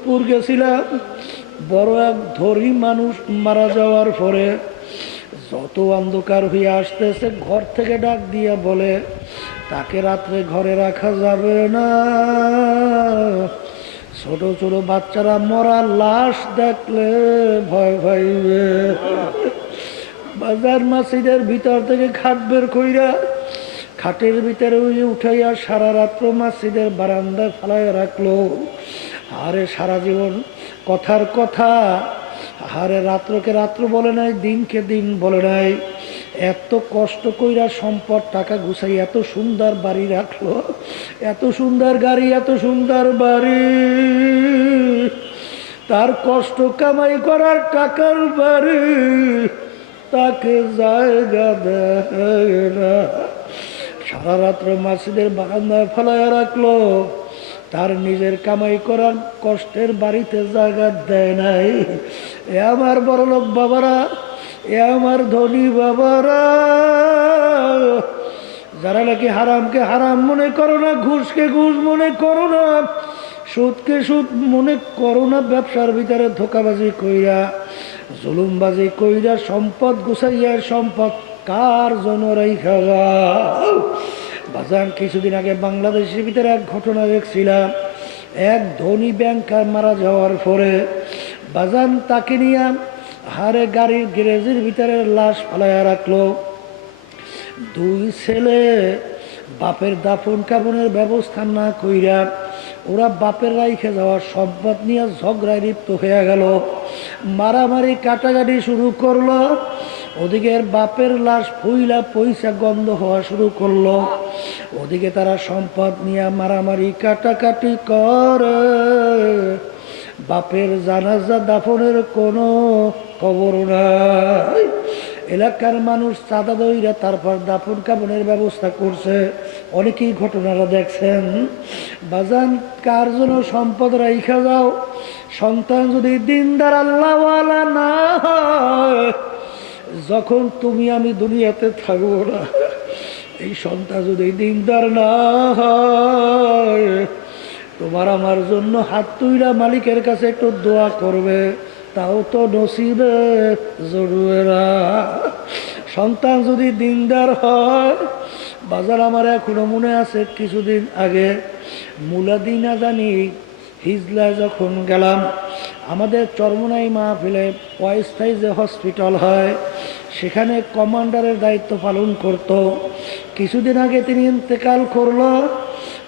ফরিদপুর গেছিলাম, বড় এক ধনী মানুষ মারা যাওয়ার পরে যত অন্ধকার হয়ে আসতেছে ঘর থেকে ডাক দিয়া বলে তাকে রাত্রে ঘরে রাখা যাবে না, ছোট ছোট বাচ্চারা মরা লাশ দেখলে ভয় পাইবে। বাজার মসজিদের ভিতর থেকে খাট বের কইরা খাটের ভিতরে উঠাইয়া সারা রাত্র মসজিদের বারান্দায় ফালাইয়া রাখলো। আরে সারা জীবন কথার কথা, আরে রাত্রকে রাত্র বলে নাই, দিনকে দিন বলে নাই। এত কষ্ট কইরা সম্পদ টাকা গুছাই এত সুন্দর বাড়ি রাখলো, এত সুন্দর গাড়ি, এত সুন্দর বাড়ি, তার কষ্ট কামাই করার টাকার বাড়ি তাকে জায়গা দেয় না। সারা রাত্র মসজিদের বারান্দায় ফেলাইয়া রাখলো, তার নিজের কামাই করার কষ্টের বাড়িতে জায়গা দেয় নাই। এ আমার বড়লোক বাবারা, এ আমার ধনী বাবারা, যারা নাকি হারামকে হারাম মনে করো না, ঘুষকে ঘুষ মনে করো না, সুদকে সুদ মনে করো না, ব্যবসার ভিতরে ধোকাবাজি কইরা জুলুমবাজি কইরা সম্পদ গুছাইয়া সম্পদ কার জন্য রাইখা যাও। বাজান কিছুদিন আগে বাংলাদেশের ভিতরে এক ঘটনা দেখছিলাম, এক ধনী ব্যাংকার মারা যাওয়ার পরে বাজান তাকে নিয়ে হারে গাড়ির গ্যারেজের ভিতরে লাশ ফালাইয়া রাখলো। দুই ছেলে বাপের দাফন কাফনের ব্যবস্থা না কইরা ওরা বাপের রাইখে যাওয়ার সম্পদ নিয়ে ঝগড়ায় লিপ্ত হয়ে গেল, মারামারি কাটাকাটি শুরু করলো। ওদিকে বাপের লাশ ফুইলা পয়সা গন্ধ হওয়া শুরু করলো, ওদিকে তারা সম্পদ নিয়ে মারামারি কাটাকাটি করে। বাপের জানাজা দাফনের কোনো খবর নাই। এলাকার মানুষ চাঁদা দইরা তারপর দাফন কাফনের ব্যবস্থা করছে। অনেকেই ঘটনাটা দেখছেন। বাজান কার জন্য সম্পদ রাইখা যাও, সন্তান যদি দিনদার আল্লাহওয়ালা না হয়, যখন তুমি আমি দুনিয়াতে থাকবো না, এই সন্তান যদি দিনদার না হয়, তোমার আমার জন্য হাত তুইলা মালিকের কাছে একটু দোয়া করবে, তাও তো নসিবে জরুরে না। সন্তান যদি দিনদার হয়, বাজার আমার এখনো মনে আছে কিছুদিন আগে মুলাদিনা জানি হিজলায় যখন গেলাম, আমাদের চরমনাই মাহফিলে অস্থায়ী যে হসপিটাল হয় সেখানে কমান্ডারের দায়িত্ব পালন করত। কিছুদিন আগে তিনি ইন্তেকাল করলো।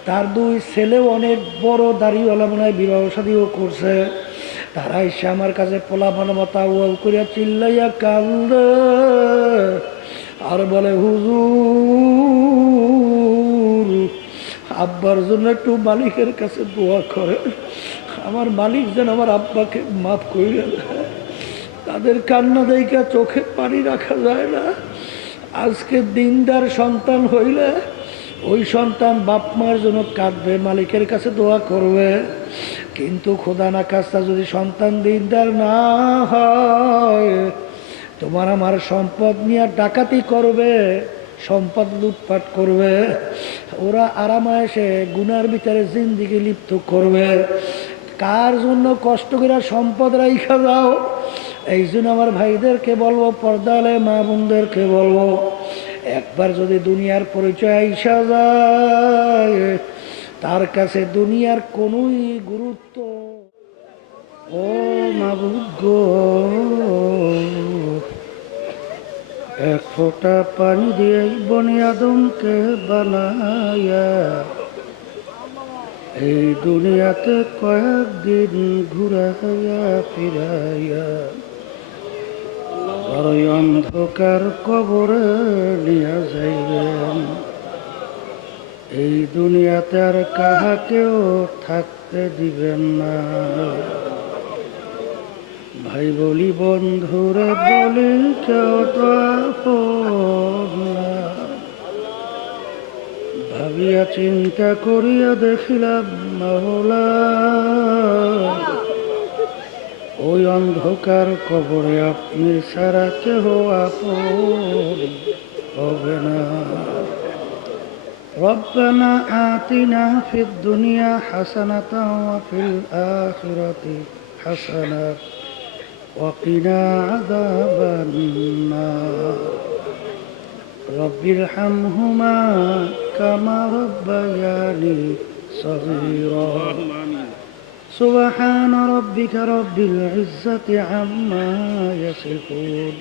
তার দুই ছেলেও অনেক বড় দাড়িওয়ালা মনে হয় বিবাহ শাদীও করছে। তারা এসে আমার কাছে পোলাপান মাথা ওয়াল করিয়া চিল্লাইয়া কান্দে আর বলে, হুজুর আব্বার জন্য একটু মালিকের কাছে দোয়া করে, আমার মালিক যেন আমার আব্বাকে মাফ করে দেয়। তাদের কান্না দেখা চোখে পানি রাখা যায় না। আজকে দিনদার সন্তান হইলে ওই সন্তান বাপ মার জন্য কাঁদবে, মালিকের কাছে দোয়া করবে। কিন্তু খোদা না খাস্তা যদি সন্তান দিনদার না হয়, তোমার আমার সম্পদ নিয়ে ডাকাতি করবে, সম্পদ লুটপাট করবে, ওরা আরামায়েসে গুনার ভিতরে জিন্দিগি লিপ্ত করবে। কার জন্য কষ্ট করে সম্পদ রাইখা যাও। এই জন্য আমার ভাইদেরকে বলবো, পর্দালে মা বোনদেরকে বলবো, একবার যদি দুনিয়ার পরিচয় আইসা যায়, তার কাছে দুনিয়ার কোনোই গুরুত্ব। ও মাবুদ গো, এক ফোঁটা পানি দিয়ে বনি আদমকে বানায়া এই দুনিয়াতে কয়েকদিন ঘুরাইয়া ফিরাইয়া বড়ই অন্ধকার কবরে নিয়ে যাইবেন। এই দুনিয়াতে আর কাহাকেও থাকতে দিবেন না। ভাই বলি বন্ধুরে বলি, কেউ তো আপন না। ভাবিয়া চিন্তা করিয়া দেখিলাম মাওলা, ওই অন্ধকার কবরে আপনি ছাড়া কেহ আপন হবে না। ربنا آتنا في الدنيا حسنة وفي الآخرة حسنة وقنا عذاب النار رب ارحمهما كما ربياني صغيرا سبحان ربك رب العزة عما يصفون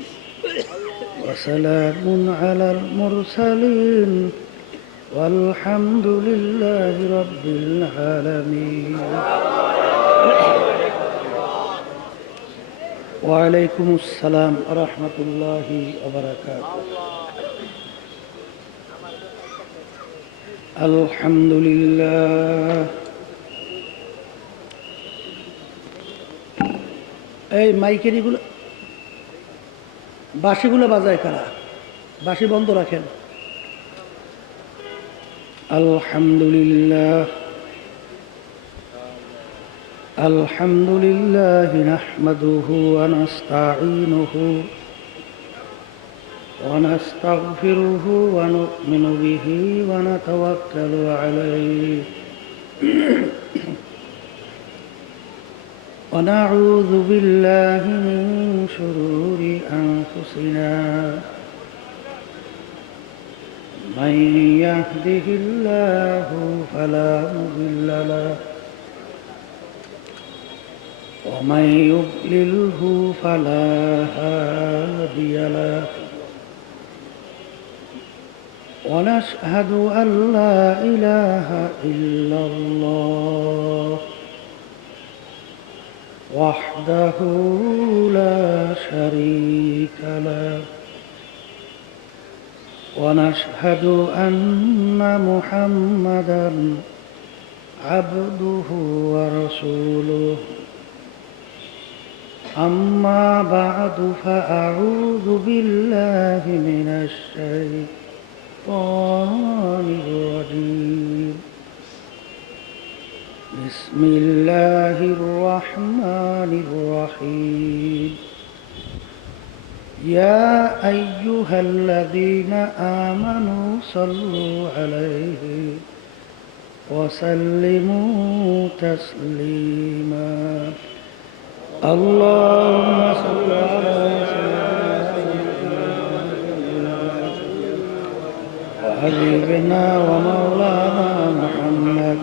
وسلام على المرسلين والحمد لله رب العالمين وعليكم السلام ورحمة الله وبركاته الحمد لله এই মাইকের এগুলো বাঁশিগুলো বাজায় কারা বাঁশি বন্ধ রাখেন الحمد لله الحمد لله نحمده ونستعينه ونستغفره ونؤمن به ونتوكل عليه ونعوذ بالله من شرور أنفسنا من يهده الله فلا مضل له ومن يضلله فلا هادي له ونشهد أن لا إله إلا الله وحده لا شريك له ونشهد أن محمدًا عبده ورسوله أما بعد فأعوذ بالله من الشيطان الرجيم بسم الله الرحمن الرحيم يا أيها الذين آمنوا صلوا عليه وسلموا تسليما اللهم صل على سيدنا وحبيبنا ومولانا محمد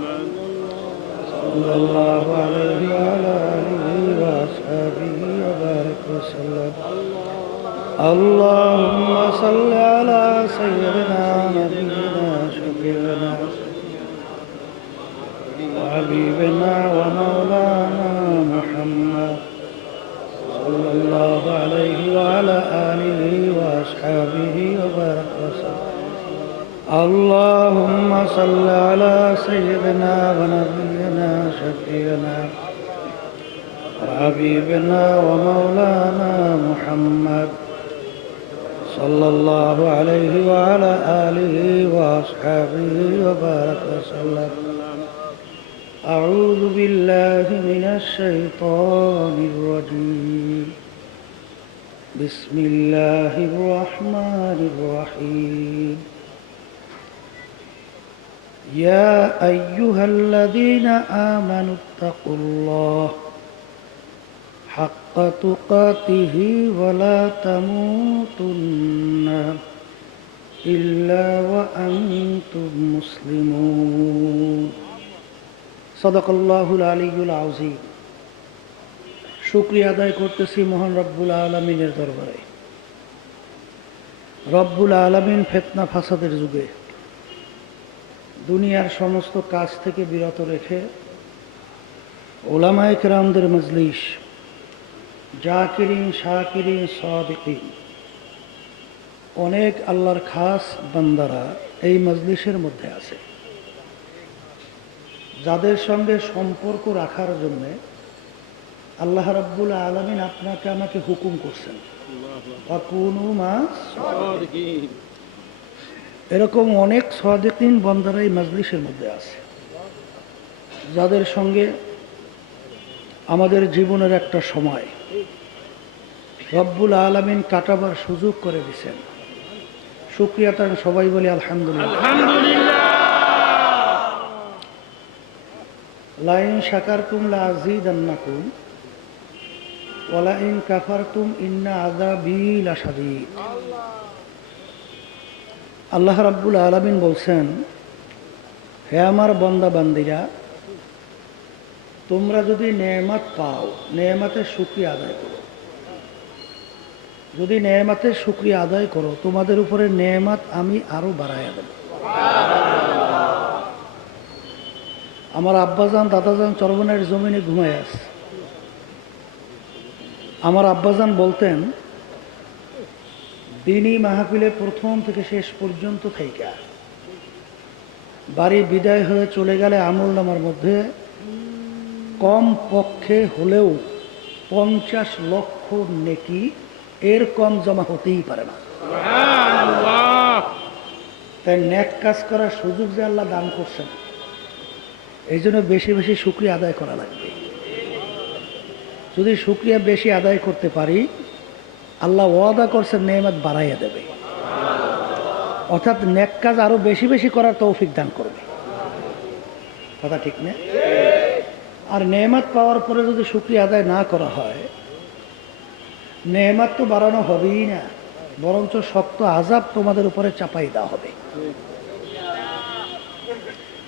صلى الله عليه وعلى آله وأصحابه وبارك وسلم اللهم صل على سيدنا نبينا شفيعنا وحبيبنا ومولانا محمد صلى الله عليه وعلى آله وأصحابه وبارك وسلم اللهم صل على سيدنا ونبينا شفيعنا وحبيبنا ومولانا محمد صلى الله عليه وعلى آله وأصحابه وبارك وسلم أعوذ بالله من الشيطان الرجيم بسم الله الرحمن الرحيم يا أيها الذين آمنوا اتقوا الله حق تقاته ولا تموتن إلا وأنتم مسلمون صدق الله العلي العظيم শুকরিয়া আদায় করতেছি মহান রব্বুল আলামিনের দরবারে রব্বুল আলামিন ফিতনা ফাসাদের যুগে দুনিয়ার সমস্ত কাজ থেকে বিরত রেখে উলামায়ে কেরামদের মজলিস জাকিরিন শাকিরিন সাদিকিন অনেক আল্লাহর খাস বান্দারা এই মজলিসের মধ্যে আছে যাদের সঙ্গে সম্পর্ক রাখার জন্য আল্লাহ রাব্বুল আলামিন আপনাকে আমাকে হুকুম করছেন ফাকুনু মাস সাদিকিন এরকম অনেক সাদিকিন বান্দারা এই মজলিসের মধ্যে আছে যাদের সঙ্গে আমাদের জীবনের একটা সময় রব্বুল আলামিন কাটাবার সুযোগ করে দিয়েছেন শুকরিয়া তার সবাই বলি আলহামদুলিল্লাহ। লাইন শাকারতুম লাযীদান্নাকুম ওয়া লাইন কাফারতুম ইন্না আযাবী লাশাদীদ। আল্লাহ রাব্বুল আলামিন বলছেন, হে আমার বান্দা বান্দিরা, তোমরা যদি নেয়ামত পাও, নেয়ামতের শুকরিয়া আদায় করো। যদি নেয়ামতের শুকরিয়া আদায় করো, তোমাদের উপরে নেয়ামত আমি আরো বাড়াইয়া দেব। আমার আব্বাজান দাদাজান চরবনের জমিনে ঘুমায় আছে। আমার আব্বাজান বলতেন, দিনী মাহফিলে প্রথম থেকে শেষ পর্যন্ত থাইকা বাড়ি বিদায় হয়ে চলে গেলে আমল নামার মধ্যে কম পক্ষে হলেও 50 লক্ষ নেকি এর কম জমা হতেই পারে না। তাই নেক কাজ করার সুযোগ যে আল্লাহ দান করছেন, এই জন্য বেশি বেশি শুকরিয়া আদায় করা লাগবে। যদি শুকরিয়া বেশি আদায় করতে পারি, আল্লাহ ওয়াদা করছেন নেয়ামত বাড়াইয়া দেবে, অর্থাৎ নেক কাজ আরো বেশি বেশি করার তৌফিক দান করবে। কথা ঠিক না? আর নেয়ামত পাওয়ার পরে যদি শুকরিয়া আদায় না করা হয়, নেয়ামত তো বাড়ানো হবেই না, বরঞ্চ শক্ত আযাব তোমাদের উপরে চাপাই দেওয়া হবে।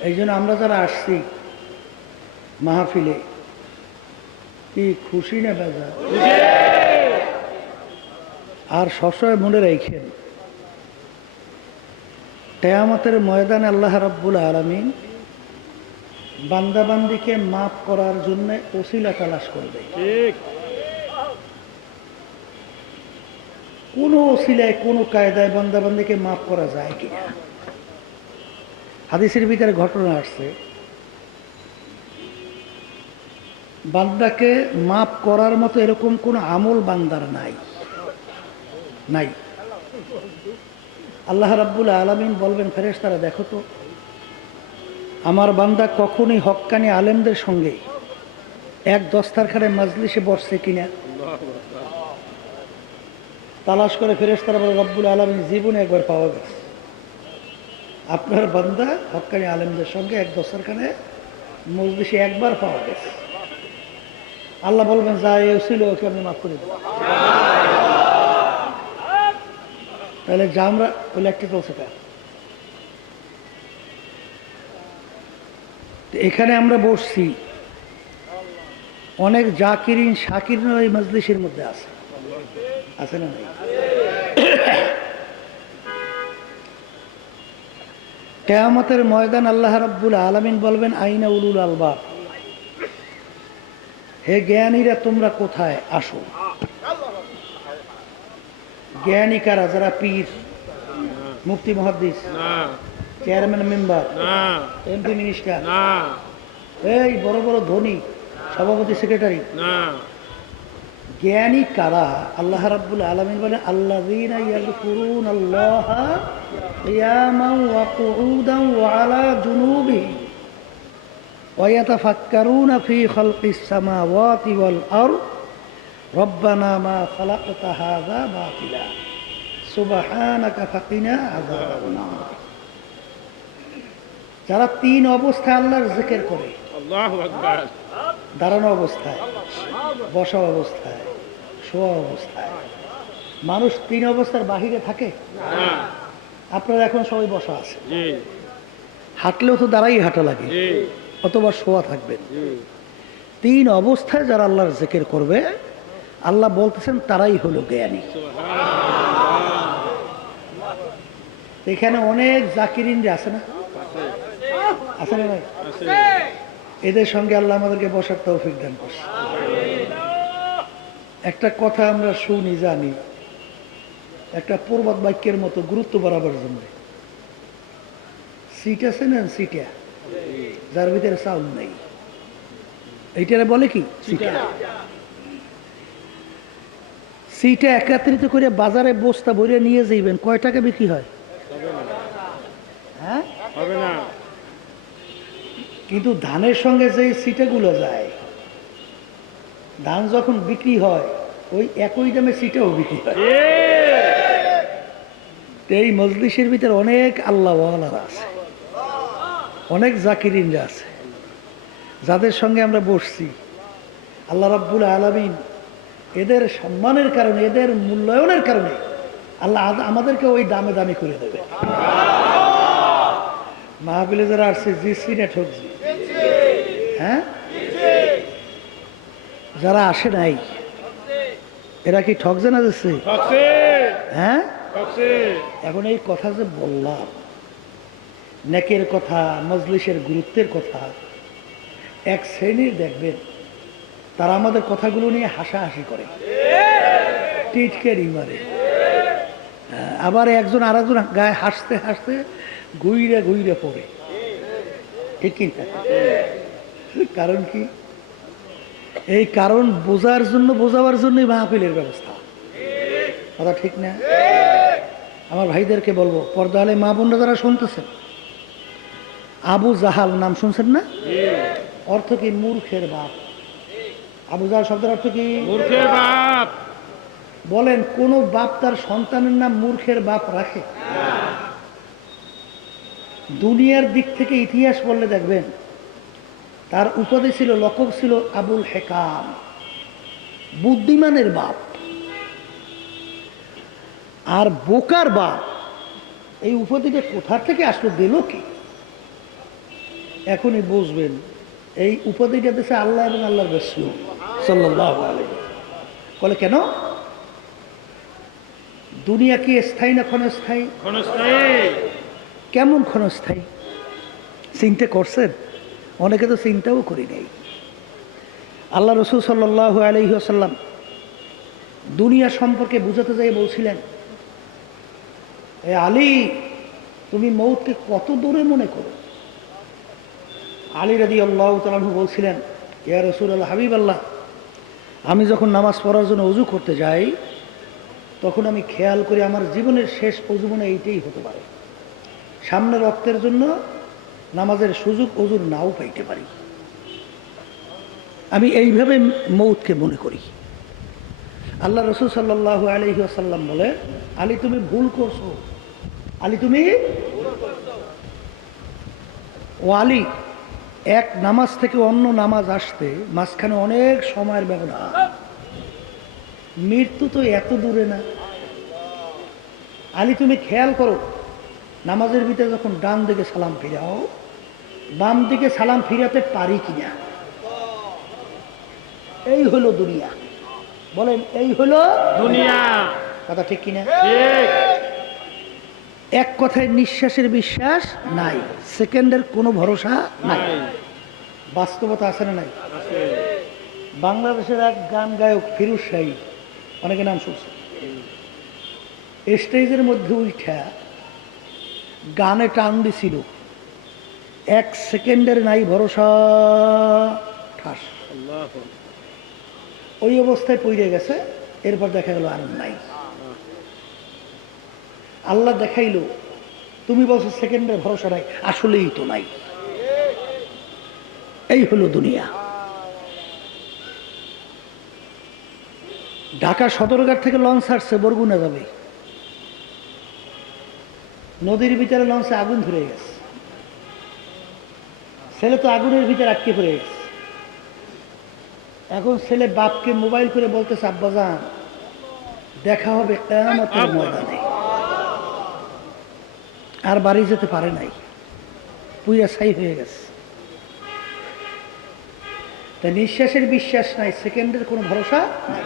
এই জন্য আমরা যারা আসছি মাহফিলে, কি খুশি না বেজার? আর সবসময় মনে রাখেন, কিয়ামতের ময়দানে আল্লাহ রাব্বুল আলামিন বান্দাবান্দিকে মাফ করার জন্য ওসিলা তালাশ করবে। কোন ওসিলায় কোন কায়দায় বান্দাবান্দিকে মাফ করা যায় কিনা? হাদিসের ভিতরে ঘটনা আসছে, বান্দাকে মাফ করার মতো এরকম কোন আমল বান্দার নাই। আল্লাহ রাব্বুল আলামিন বলবেন, ফেরেশতারা দেখো তো আমার বান্দা কখনই হক্কানি আলেমদের সঙ্গে এক দস্তারখানে মাজলিসে বসছে কিনা। তালাশ করে ফেরেশতারা বলে, রব্বুল আলামিন জীবনে একবার পাওয়া গেছে, আপনার বান্দা হক্কানি আলেমদের সঙ্গে এক দস্তারখানে মজলিসে একবার পাওয়া গেছে। আল্লাহ বলবেন, যা এ ছিল ওকে আমি মাফ করে দেব। তাহলে যা আমরা ওই লেখটি চলছে কা এখানে আমরা বসছি, অনেক জাকিরিন শাকিরিন এই মজলিসের মধ্যে আছে, আছে না নাই? কিয়ামতের ময়দান আল্লাহ রাব্বুল আলামিন বলবেন, আইনা উলুল আলবাব, হে জ্ঞানীরা তোমরা কোথায়, আসো। জ্ঞানী কারা? যারা পীর, মুফতি, মুহাদ্দিস, চেয়ারম্যান, মেম্বার, এমপি, মিনিস্টার, এই বড় বড় ধনী, সভাপতি, সেক্রেটারি। জ্ঞানী কারা? আল্লাহ রাব্বুল আলামিন বলেন, আল্লাযীনা ইয়াযকুরুনাল্লাহা কিয়ামান ওয়া কুউদান ওয়া আলা জুনুবিহিম ওয়া ইয়াতাফাক্কারুনা ফী খালকিস সামাওয়াতি ওয়াল আরদ রব্বানা মা খালাকতা হাযা বাতিলা সুবহানাকা ফাকিনা আযাবান নার। যারা 3 অবস্থায় আল্লাহর জিকির করে, আল্লাহু আকবার, দাঁড়ানো অবস্থায়, বসা অবস্থায়, শোয়া অবস্থায়। মানুষ 3 অবস্থার বাহিরে থাকে? আপনারা এখন সবাই বসা আছে, হাঁটলেও তো দাঁড়াই হাঁটা লাগে, অথবা শোয়া থাকবেন। 3 অবস্থায় যারা আল্লাহর জিকির করবে, আল্লাহ বলতেছেন তারাই হলো জ্ঞানী। এখানে অনেক জাকিরিন আছে না? আছে না ভাই? এদের সঙ্গে আল্লাহ আমাদেরকে বসার তৌফিক দান করছে। একটা কথা আমরা শুনি, জানি, একটা প্রবাদ বাক্যের মতো গুরুত্ব বাড়াবার জন্য, সিট আছে না, সিটা যার ভিতরে চাউল নেই, এইটারে বলে কি সিটা। সিটা একত্রিত করে বাজারে বস্তা ভরে নিয়ে যাইবেন, কয় টাকা বিক্রি হয়? হ্যাঁ, হবে না। কিন্তু ধানের সঙ্গে যে সিটাগুলো যায়, ধান যখন বিক্রি হয় ওই একই দামে সিটাও বিক্রি হয়। এই মজলিসের ভিতরে অনেক আল্লাহ ওয়ালারা আছে, অনেক জাকিরিনরা আছে। যাদের সঙ্গে আমরা বসছি, আল্লাহ রাব্বুল আলামিন এদের সম্মানের কারণে, এদের মূল্যায়নের কারণে আল্লাহ আমাদেরকে ওই দামে দামি করে দেবে। মাহফিলে যারা আসছে জিসি না ঠকছি? হ্যাঁ, যারা আসে নাই এরা কি ঠকছে না যাচ্ছে? হ্যাঁ, এখন এই কথা যে বললাম, নেকের কথা, মজলিসের গুরুত্বের কথা, এক শ্রেণীর দেখবেন তারা আমাদের কথাগুলো নিয়ে হাসাহাসি করে, টিটকারি মারে। আবার একজন আর একজন গায়ে হাসতে হাসতে ঘুইরে ঘুইরে পড়ে, ঠিক কিনা? কারণ কি? এই কারণ বোঝার জন্য, বোঝাবার জন্যই মাহফিলের ব্যবস্থা। কথা ঠিক না? আমার ভাইদেরকে বলবো, পর্দা আলে মা বোনরা যারা শুনতেছেন, আবু জাহাল নাম শুনছেন না? অর্থ কি? মূর্খের বাপ। আবু জাহাল শব্দের অর্থ কি? মূর্খের বাপ। বলেন, কোন বাপ তার সন্তানের নাম মূর্খের বাপ রাখে? দুনিয়ার দিক থেকে ইতিহাস বললে দেখবেন তার উপাধি ছিল, লকব ছিল আবুল হেকাম, বুদ্ধিমানের বাপ। আর বোকার বাপ, এই উপাধিটা কোথা থেকে আসলো, দিল কি? এখনই বুঝবেন এই উপাধিটা দিয়েছে আল্লাহ এবং আল্লাহর রাসূল সাল্লাল্লাহু আলাইহি। বলে কেন? দুনিয়া কি স্থায়ী না ক্ষণস্থায়ী? ক্ষণস্থায়ী। কেমন ক্ষণস্থায়ী চিন্তা করছেন? অনেকে তো চিন্তাও করি নাই। আল্লাহ রাসূল সাল্লাল্লাহু আলাইহি ওয়াসাল্লাম দুনিয়া সম্পর্কে বুঝাতে যাই বলছিলেন, এ আলী, তুমি মৌতকে কত দূরে মনে করো? আলী রাদিয়াল্লাহু তাআলা আনহু বলছিলেন, ইয়া রাসূলুল্লাহ, হাবিবাল্লাহ, আমি যখন নামাজ পড়ার জন্য ওযু করতে যাই তখন আমি খেয়াল করি আমার জীবনের শেষ ওযু মনে এইটাই হতে পারে। সামনে রক্তের জন্য নামাজের সুযোগ ওযুর নাও পাইতে পারি। আমি এইভাবে মৌতকে মনে করি। আল্লাহ রাসূল সাল্লাল্লাহু আলাইহি ওয়াসাল্লাম বলে, আলী তুমি ভুল করছো, আলী তুমি ও আলী, এক নামাজ থেকে অন্য নামাজ আসতে মাঝখানে অনেক সময়ের ব্যবধান। মৃত্যু তো এত দূরে না। আলী তুমি খেয়াল করো, নামাজের ভিতরে যখন ডান দিকে সালাম ফিরাও, বাম দিকে সালাম ফিরাতে পারি কিনা? এই হলো দুনিয়া। বলেন, এই হলো দুনিয়া। কথা ঠিক কিনা? এক কথায় নিঃশ্বাসের বিশ্বাস নাই, সেকেন্ডের কোনো ভরসা নাই। বাস্তবতা আছে না নাই? বাংলাদেশের এক গান গায়ক ফিরোজ শাহী, অনেকে নাম শুনছে, স্টেজের মধ্যে উঠা গানে টান দিছিল, এক সেকেন্ডের নাই ভরসা, ঠাস, ওই অবস্থায় পড়ে গেছে। এরপর দেখা গেল আর নাই। আল্লাহ দেখাইলো, তুমি বলছো সেকেন্ডের ভরসা নাই, আসলেই তো নাই। এই হলো দুনিয়া। ঢাকা সদরঘাট থেকে লঞ্চ আসছে, বরগুনা যাবে। নদীর ভিতরে লঞ্চে আগুন ধরে গেছে। ছেলে তো আগুনের ভিতরে আটকে পড়ে গেছে। এখন ছেলে বাপকে মোবাইল করে বলতেছে, আব্বাজান দেখা হবে কিয়ামতের ময়দানে। আর বাড়ি যেতে পারে নাই, পুইরা ছাই হয়ে গেছে। তাই নিঃশ্বাসের বিশ্বাস নাই, সেকেন্ডের কোনো ভরসা নাই।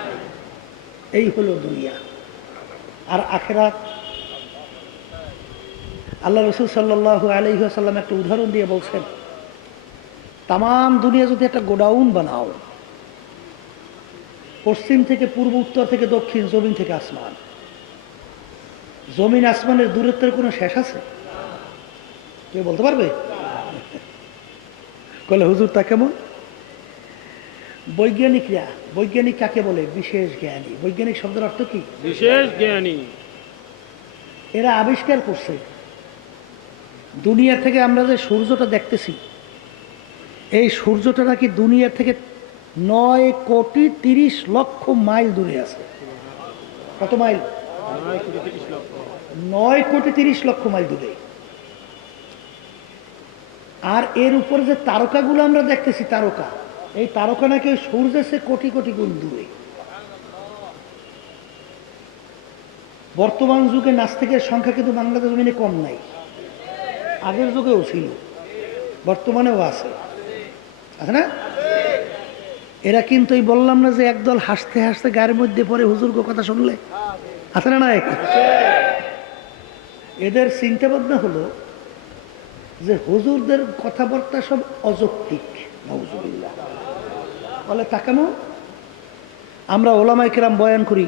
এই হলো দুনিয়া। আর আখিরাত, আল্লাহ রাসূল সাল্লাল্লাহু আলাইহি ওয়াসাল্লাম একটা উদাহরণ দিয়ে বলছেন, তাম দুনিয়া যদি একটা গোডাউন বানাও, পশ্চিম থেকে পূর্ব, উত্তর থেকে দক্ষিণ, জমিন থেকে আসমান, জমিন আসমানের দূরত্বের কোনো শেষ আছে? কেউ বলতে পারবে? বলে, হুজুর তা কেমন? বৈজ্ঞানিকরা, বৈজ্ঞানিক কাকে বলে? বিশেষ জ্ঞানী। বৈজ্ঞানিক শব্দের অর্থ কি? বিশেষ জ্ঞানী। এরা আবিষ্কার করছে, দুনিয়া থেকে আমরা যে সূর্যটা দেখতেছি, এই সূর্যটা নাকি দুনিয়ার থেকে 9,30,00,000 মাইল দূরে আছে। কত মাইল? 9,30,00,000 মাইল দূরে। আর এর উপরে যে তারকাগুলো আমরা দেখতেছি, তারকা, এই তারকা নাকি ওই সূর্যের চেয়ে কোটি কোটি গুণ দূরে। বর্তমান যুগে নাস্তিকের সংখ্যা কিন্তু বাংলাদেশ জমিনে কম নাই, আগের যুগেও ছিল, বর্তমানেও আছে, আছে না? এরা কিন্তু এই বললাম না যে একদল হাসতে হাসতে গায়ের মধ্যে পড়ে হুজুরকে কথা শুনলে, আছে না? নাই, এদের চিন্তা ভাবনা হলো যে হুজুরদের কথাবার্তা সব অযৌক্তিক। নাউজুবিল্লাহ। বলে তাকানো, আমরা ওলামায়ে কেরাম বয়ান করি,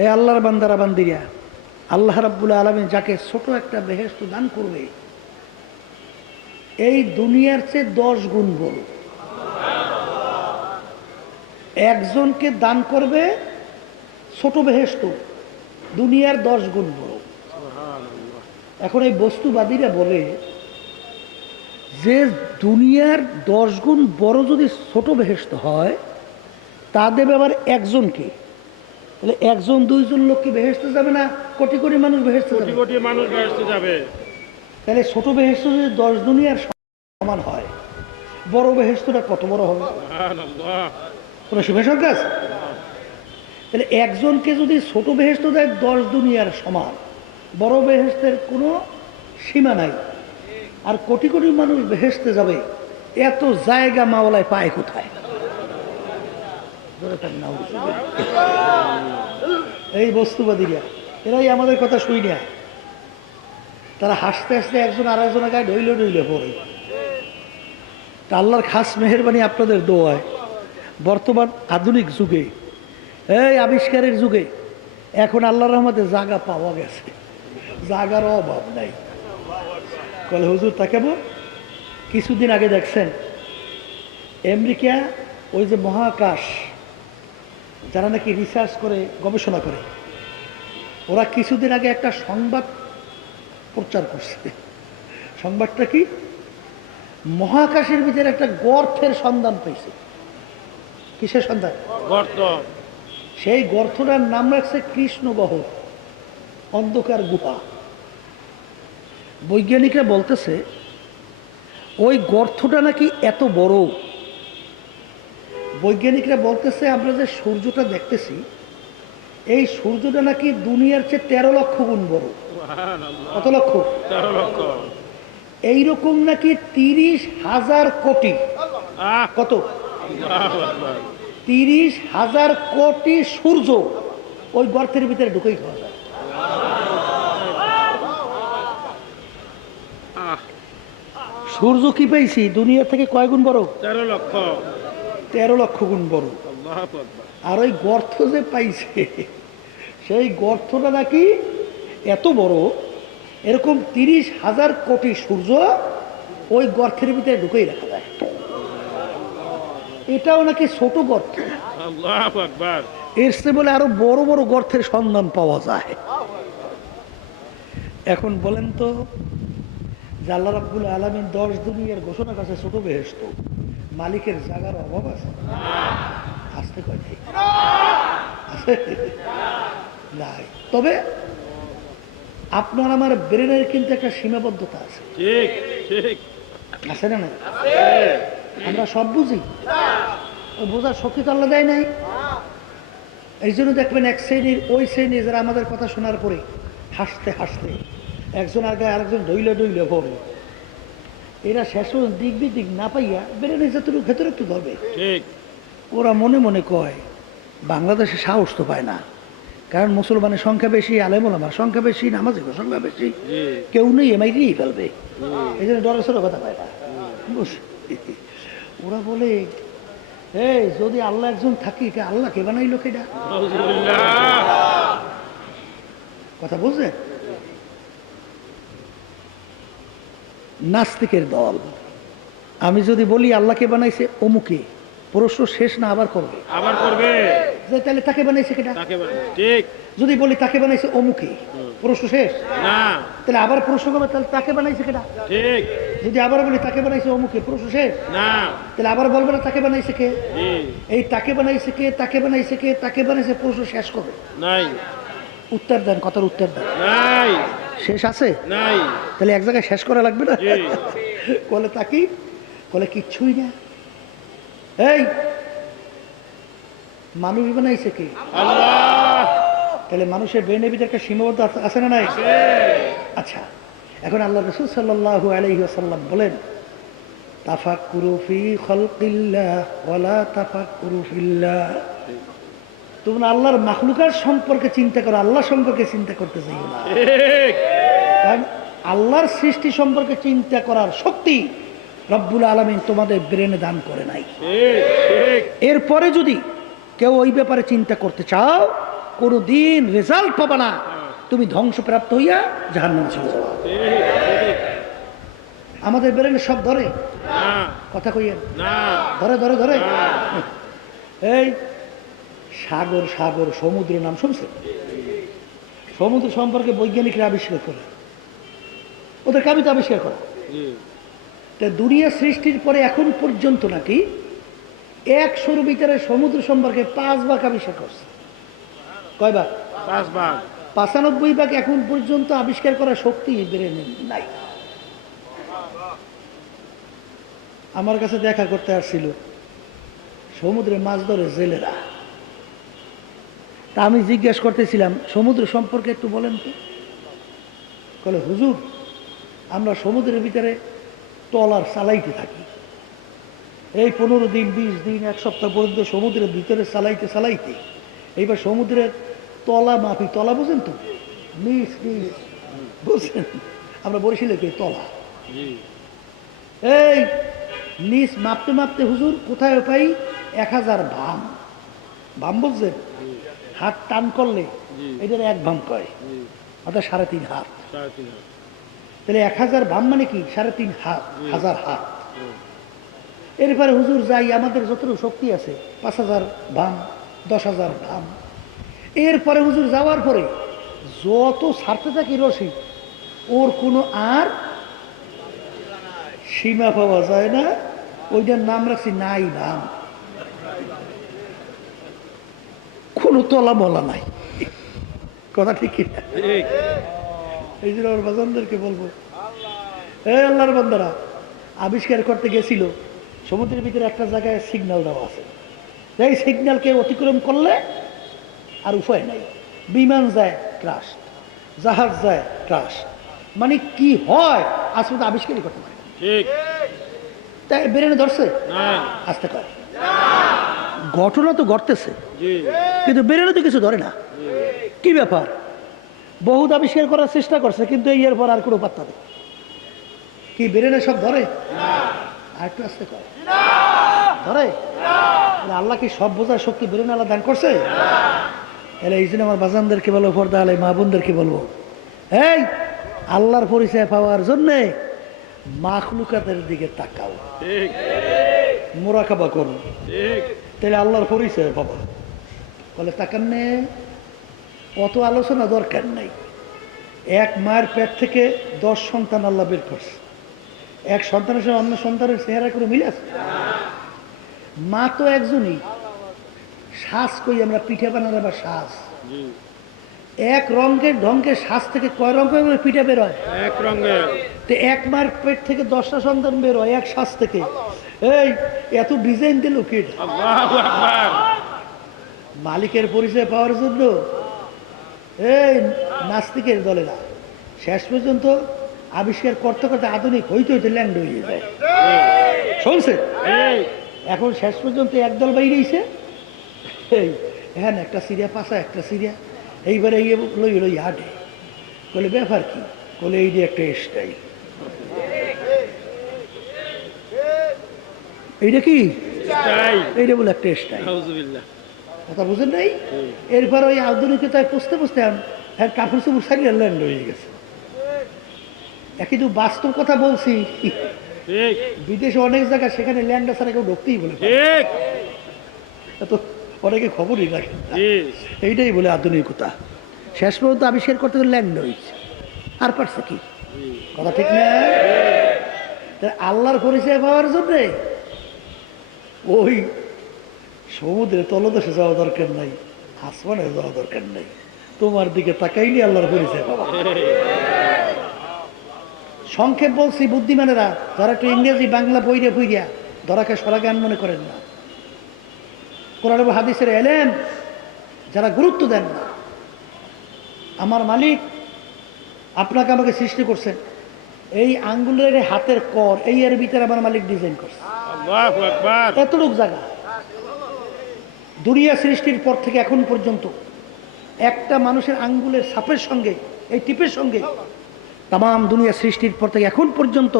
এই আল্লাহর বান্দারা বান্দিরা, আল্লাহ রাব্বুল আলামিন যাকে ছোট একটা বেহেশত দান করবে, এই দুনিয়ার চেয়ে 10 গুণ বড় একজনকে দান করবে ছোট বেহেশত, দুনিয়ার 10 গুণ বড়। এখন এই বস্তুবাদীরা বলে যে দুনিয়ার 10 গুণ বড় যদি ছোট বেহেশত হয়, তা দেবে আবার একজনকে। তাহলে একজন দুইজন লোক কি বেহেশতে যাবে না? কোটি কোটি মানুষ বেহেশতে যাবে, কোটি কোটি মানুষ বেহেশতে যাবে। তাহলে ছোট বেহেশত যদি 10 দুনিয়ার সমান হয়, বড় বেহেশতটা কত বড় হবে? কোনো সীমাশঙ্কা আছে? তাহলে একজনকে যদি ছোট বেহেশত দেয় 10 দুনিয়ার সমান, বড় বেহেশতের কোনো সীমা নাই। আর কোটি কোটি মানুষ বেহেশতে যাবে, এত জায়গা মাওলায় পায় কোথায়? এই বস্তুবাদীরা, এরাই আমাদের কথা শুই না। তারা হাসতে হাসতে একজন আর একজনের গায়ে ঢইলে ঢইলে পড়ে। তা আল্লাহর খাস মেহেরবানি আপনাদের দোয়ায় বর্তমান আধুনিক যুগে, এই আবিষ্কারের যুগে, এখন আল্লাহর রহমতে জায়গা পাওয়া গেছে, জায়গার অভাব নাই। কলে হুজুর তাকাবো, কিছুদিন আগে দেখছেন আমেরিকা ওই যে মহাকাশ যারা নাকি রিসার্চ করে, গবেষণা করে, ওরা কিছুদিন আগে একটা সংবাদ প্রচার করছে। সংবাদটা কি? মহাকাশের ভিতরে একটা গর্তের সন্ধান পেয়েছে। কিসের সন্ধান? গর্ত। সেই গর্তটার নাম রাখছে কৃষ্ণগহ্বর, অন্ধকার গুহা। বৈজ্ঞানিকরা বলতেছে ওই গর্তটা নাকি এত বড়, বৈজ্ঞানিকরা বলতেছে আমরা যে সূর্যটা দেখতেছি, এই সূর্যটা নাকি দুনিয়ার চেয়ে 13 লক্ষ গুণ বড়। কত লক্ষ? 13 লক্ষ। এইরকম নাকি 30,000 কোটি, কত? 30,000 কোটি সূর্য ওই গর্তের ভিতরে ঢুকেই খাওয়া যায়। সূর্য কি পেয়েছি দুনিয়া থেকে কয় গুণ বড়? 13 লক্ষ। 13 লক্ষ গুণ বড়। আর ওই গর্ত যে পাইছে, সেই গর্তটা নাকি এত বড়, এরকম 30,000 কোটি সূর্য ওই গর্তের ভিতরে ঢুকেই রাখা যায়। এটাও নাকি ছোট গর্ত, এর চেয়ে বলে আরো বড় বড় গর্তের সন্ধান পাওয়া যায়। এখন বলেন তো, যে আল্লাহ রাব্বুল আলামিন 10 দুনিয়ার ঘোষণা কাছে ছোট বেহেশত, মালিকের জায়গার অভাব আছে? আসতে কয় নাই, নাই। তবে আপনার আমার ব্রেনের কিন্তু একটা সীমাবদ্ধতা আছে, ঠিক ঠিক, আছে না? নাই, আমরা সব বুঝি, ওই বোঝার শক্তি তো আল্লাহ দেয় নাই। এই জন্য দেখবেন এক শ্রেণীর, ওই শ্রেণীর যারা আমাদের কথা শোনার পরে হাসতে হাসতে একজন আগে আরেকজন ডইলে ডইলে পড়ে, এরা শেষ দিক বিদিক না পাইয়া ব্রেনের যতটুকু ভেতরে একটু ধরবে, ঠিক। ওরা মনে মনে কয় বাংলাদেশে সাহস তো পায় না, কারণ মুসলমানের সংখ্যা বেশি, আলেম ওলামার সংখ্যা বেশি, নামাজের সংখ্যা বেশি, কেউ নেই এমআই দিয়েই ফেলবে, এই জন্য ডরে ছোট কথা পায় না। ওরা বলে এই যদি আল্লাহ একজন থাকি, আল্লাহ কে বানাইলো কেডা? কথা বুঝলেন? নাস্তিকের দল। আমি যদি বলি আল্লাহকে বানাইছে অমুকে, প্রশ্ন শেষ না আবার করবে, আবার করবে, যে তাহলে তাকে বানাইছে কেডা? ঠিক। যদি বলি তাকে বানাইছে অমুকে, প্রশ্ন শেষ না, তাহলে আবার প্রশ্ন করবে তাহলে তাকে বানাইছে কেডা? ঠিক। যদি আবার বলি তাকে বানাইছে অমুকে, প্রশ্ন শেষ না, তাহলে আবার বলবে না তাকে বানাইছে কে? এই তাকে বানাইছে কে, তাকে বানাইছে কে, তাকে বানাইছে, প্রশ্ন শেষ করবে নাই। উত্তর দেন, কথার উত্তর দেন। নাই। শেষ আছে নাই। তাহলে এক জায়গায় শেষ করা লাগবে না জি। বলে তাকি বলে কিচ্ছুই না। এই মানুষ বানাইছে কি? আল্লাহ। তাহলে মানুষের ব্রেনের ভিতরে একটা সীমাবদ্ধ আছে না নাই? আচ্ছা, এখন আল্লাহ রাসূল সাল্লাল্লাহু আলাইহি ওয়াসাল্লাম বলেন তাফাক্কুরু ফি খালকিল্লাহ ওয়ালা তাফাক্কুরু ফিল্লাহ। তোমরা আল্লাহর মাখলুকাত সম্পর্কে চিন্তা করো, আল্লাহ সম্পর্কে চিন্তা করতে চাইও না। ঠিক। কারণ আল্লাহর সৃষ্টি সম্পর্কে চিন্তা করার শক্তি রব্বুল আলামিন তোমাদের ব্রেনে দান করে নাই। ঠিক ঠিক। এরপরে যদি কেউ ওই ব্যাপারে চিন্তা করতে চাও, কোনো দিন রেজাল্ট পাবা না, তুমি ধ্বংসপ্রাপ্ত হইয়া জাহান্নামে চলে যাবে। ঠিক ঠিক। আমাদের ব্রেনে সব ধরে না কথা কইয়েন, না। ধরে ধরে ধরে না। এই সাগর সাগর সমুদ্র নাম শুনছেন? সমুদ্র সম্পর্কে বৈজ্ঞানিকরা আবিষ্কার করে, ওদের কাবিত আবিষ্কার করে। জি। তা দুনিয়া সৃষ্টির পরে এখন পর্যন্ত নাকি 100 ভিতরে সমুদ্র সম্পর্কে 5 ভাগ আবিষ্কার করছে। কয় ভাগ? 5 ভাগ। 95 ভাগ এখন পর্যন্ত আবিষ্কার করার শক্তি বেড়ে নাই। আমার কাছে দেখা করতে আসছিল সমুদ্রে মাছ ধরে জেলেরা। তা আমি জিজ্ঞেস করতেছিলাম সমুদ্র সম্পর্কে একটু বলেন তো। বলে হুজুর, আমরা সমুদ্রের ভিতরে ট্রলার চালাইতে থাকি, এই 15 দিন 20 দিন 1 সপ্তাহ পর্যন্ত সমুদ্রের ভিতরে চালাইতে চালাইতে এইবার সমুদ্রের তলা মাপি। তলা বুঝেন তো? নিচ নিচ বুঝছেন? আমরা বরিশালে কই তলা। জি। এই নিচ মাপতে মাপতে হুজুর কোথায় পাই 1000 ভাম। ভাম বুঝছেন? হাত টান করলে এটার 1 ভাম কয়, জি। অর্থাৎ 3.5 হাত। 3.5 হাত। তাহলে 1000 ভাম মানে কি 3.5 হাত, 1000 হাত। এরপরে হুজুর যাই আমাদের যতটুকু শক্তি আছে 5000 ভাম, 10,000 ভাম। এরপরে হুজুর যাওয়ার পরে যত ছাড়তে থাকি রশি, ওর কোনো আর সীমা পাওয়া যায় না। ওইটার নাম রাখছি নাই ভাম। কোনো তলা মলা নাই। কথা ঠিক কি না? ঠিক। এই জন্য আমার বাজানদেরকে বলবো, এই আল্লাহর বান্দারা, আবিষ্কার করতে গেছিল সমুদ্রের ভিতরে একটা জায়গায় সিগন্যাল দেওয়া আছে, এই সিগন্যালকে অতিক্রম করলে আর উপায় নাই। বিমান যায় ক্রাশ, জাহাজ যায় ক্রাশ। মানে কি হয় আজ পর্যন্ত আবিষ্কারই করতে পারে না। ঠিক। তাই বেরেনে ধরছে না। আসতে পারে। ঘটনা তো ঘটতেছে জি। কিন্তু বেরেনে তো কিছু ধরে না। কি ব্যাপার? বহুত আবিষ্কার করার চেষ্টা করছে কিন্তু এই এর পর আর কোনো পাত্তা নেই। কি বেরেনে সব ধরে? আর একটু আসতে করে ধরে? আল্লাহ কি সব বোঝার শক্তি বেরেনে আল্লাহ দান করছে? তাহলে এই জন্য আমার বাজানদেরকে বলবো, পর্দা আলাই মা বোনদেরকে বলবো, এই আল্লাহর পরিচয় পাওয়ার জন্যে মাখলুকাতের দিকে তাকাও, ঠিক মোরাকাবা করো, ঠিক। তাহলে আল্লাহর পরিচয় পাবো। বলে তাকান নে, অত আলোচনা দরকার নাই। এক মায়ের পেট থেকে 10 সন্তান আল্লাহ বের করছে, এক সন্তানের সঙ্গে অন্য সন্তানের চেহারা করে মিলে আছে? মা তো একজনই। শ্বাস কই আমরা পিঠা বানালে বা শ্বাস জি। এক রঙের ঢঙ্গের শ্বাস থেকে কয় রঙের পিঠা বের হয়? এক রঙের। তো এক মায়ের পেট থেকে 10টা সন্তান বের হয় এক শ্বাস থেকে। এই এত ডিজাইন দিল কি? আল্লাহু আকবার। মালিকের পরিচয় পাওয়ার জন্য এই নাস্তিকের দলে না, শেষ পর্যন্ত আবিষ্কার করতে করতে আধুনিক হইতে হইতে ল্যান্ড হয়ে যায়। শুনছে? ঠিক। এখন শেষ পর্যন্ত একদল বাইরেছে, এই হ্যাঁ একটা সিরিয়া পাশা একটা সিরিয়া, এইবারে এই লই লই হাঁটে। বলে ব্যাপার কি? বলে এই যে একটা স্টাইল। এইটা কি? স্টাইল। এইটা বলে একটা স্টাইল। আউযুবিল্লাহ। কথা বুঝেন নাই? এরপর ওই আধুনিকতায় পুষতে পুষতে হ্যাঁ কাপড় চুপড় সারিয়ে ল্যান্ড হয়ে গেছে। কিন্তু বাস্তব কথা বলছি, ঠিক বিদেশে অনেক জায়গা সেখানে ল্যান্ড ছাড়া কেউ ঢুকতেই বলে না। ঠিক। তো অনেকে খবরই রাখে না। জি। এইটাই বলে আধুনিকতা। শেষ পর্যন্ত আবিষ্কার করতে গেলে ল্যান্ড হয়েছে, আর পারছে কি? কথা ঠিক না? তা আল্লাহর পরিচয় পাওয়ার জন্যে ওই সমুদ্রে তলদেশে যাওয়া দরকার নাই, আসমানে যাওয়া দরকার নাই, তোমার দিকে তাকাইলে আল্লাহর পরিচয় পাবা। সংক্ষেপ বলছি বুদ্ধিমানেরা, যারা একটু ইংরেজি বাংলা বইরে বইরা ধরাকে সরা জ্ঞান মনে করেন না, কোরআন এবং হাদিসের এলেম যারা গুরুত্ব দেন না। আমার মালিক আপনাকে আমাকে সৃষ্টি করছেন, এই আঙ্গুলের হাতের কর এই এর ভিতরে আমার মালিক ডিজাইন করছে আল্লাহু আকবার। এতটুক জায়গা। দুনিয়া সৃষ্টির পর থেকে এখন পর্যন্ত একটা মানুষের আঙ্গুলের ছাপের সঙ্গে এই টিপের সঙ্গে তাম দুনিয়া সৃষ্টির পর থেকে এখন পর্যন্ত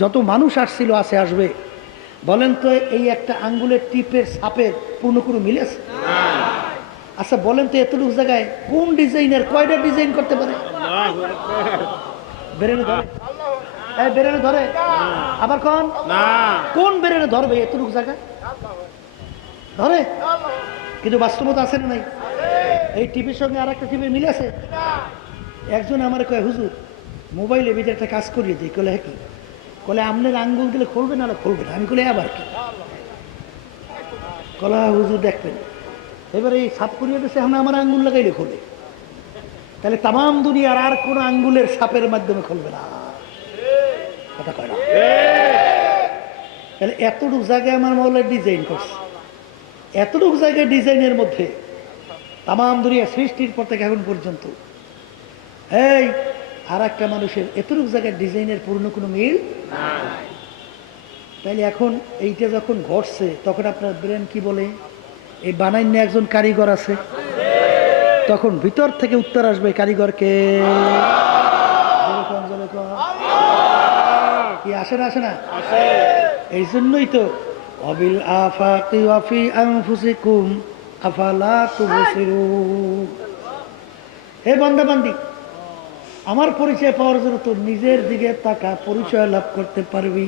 যত মানুষ আসছিল আছে আসবে, বলেন তো এই একটা আঙ্গুলের টিপের ছাপের পূর্ণ কোনো মিল আছে? আচ্ছা বলেন তো এতটুকু জায়গায় কোন ডিজাইনের কয়টা ডিজাইন করতে পারে? আল্লাহু আকবার। বেরেনে ধরে, এই বেরেনে ধরে আবার কোন না, কোন বেরেনে ধরবে এতটুকু জায়গা ধরে? কিন্তু বাস্তবতা আছে না নাই? এই টিভির সঙ্গে আর একটা টিভির মিল আছে? একজন আমার কয় হুজুর মোবাইলে ভিতরে একটা কাজ করিয়ে দিই। কলে হ্যাঁ কি? কলে আপনার আঙ্গুল দিলে খুলবে না, খুলবে না। আমি কলে আবার কি? কলা হুজুর দেখবেন এবার এই সাপ করিয়ে দিচ্ছে, আমরা আমার আঙ্গুল লাগাইলে খুলবে, তাহলে তাম দুনিয়ার আর কোন আঙ্গুলের সাপের মাধ্যমে খুলবে না। কথা কয় না? তাহলে এতটুকু জায়গায় আমার মহলের ডিজাইন করছে, এতটুকু জায়গায় ডিজাইনের মধ্যে তাম দুনিয়া সৃষ্টির পর থেকে এখন পর্যন্ত এই আর একটা মানুষের এতটুকু জায়গায় ডিজাইনের পূর্ণ কোনো মিল। তাইলে এখন এইটা যখন ঘটছে তখন আপনার ব্রেন কি বলে? এই বানাইন্য একজন কারিগর আছে, তখন ভিতর থেকে উত্তর আসবে কারিগরকে কি আসে না? আসে না? এই জন্যই তো অবিল আফাকি ওয়াফি আনফুসিকুম আফালা তুবসিরুন। হে বান্দা বান্দি, আমার পরিচয় পাওয়ার জন্য তো নিজের দিকে তাকা, পরিচয় লাভ করতে পারবি।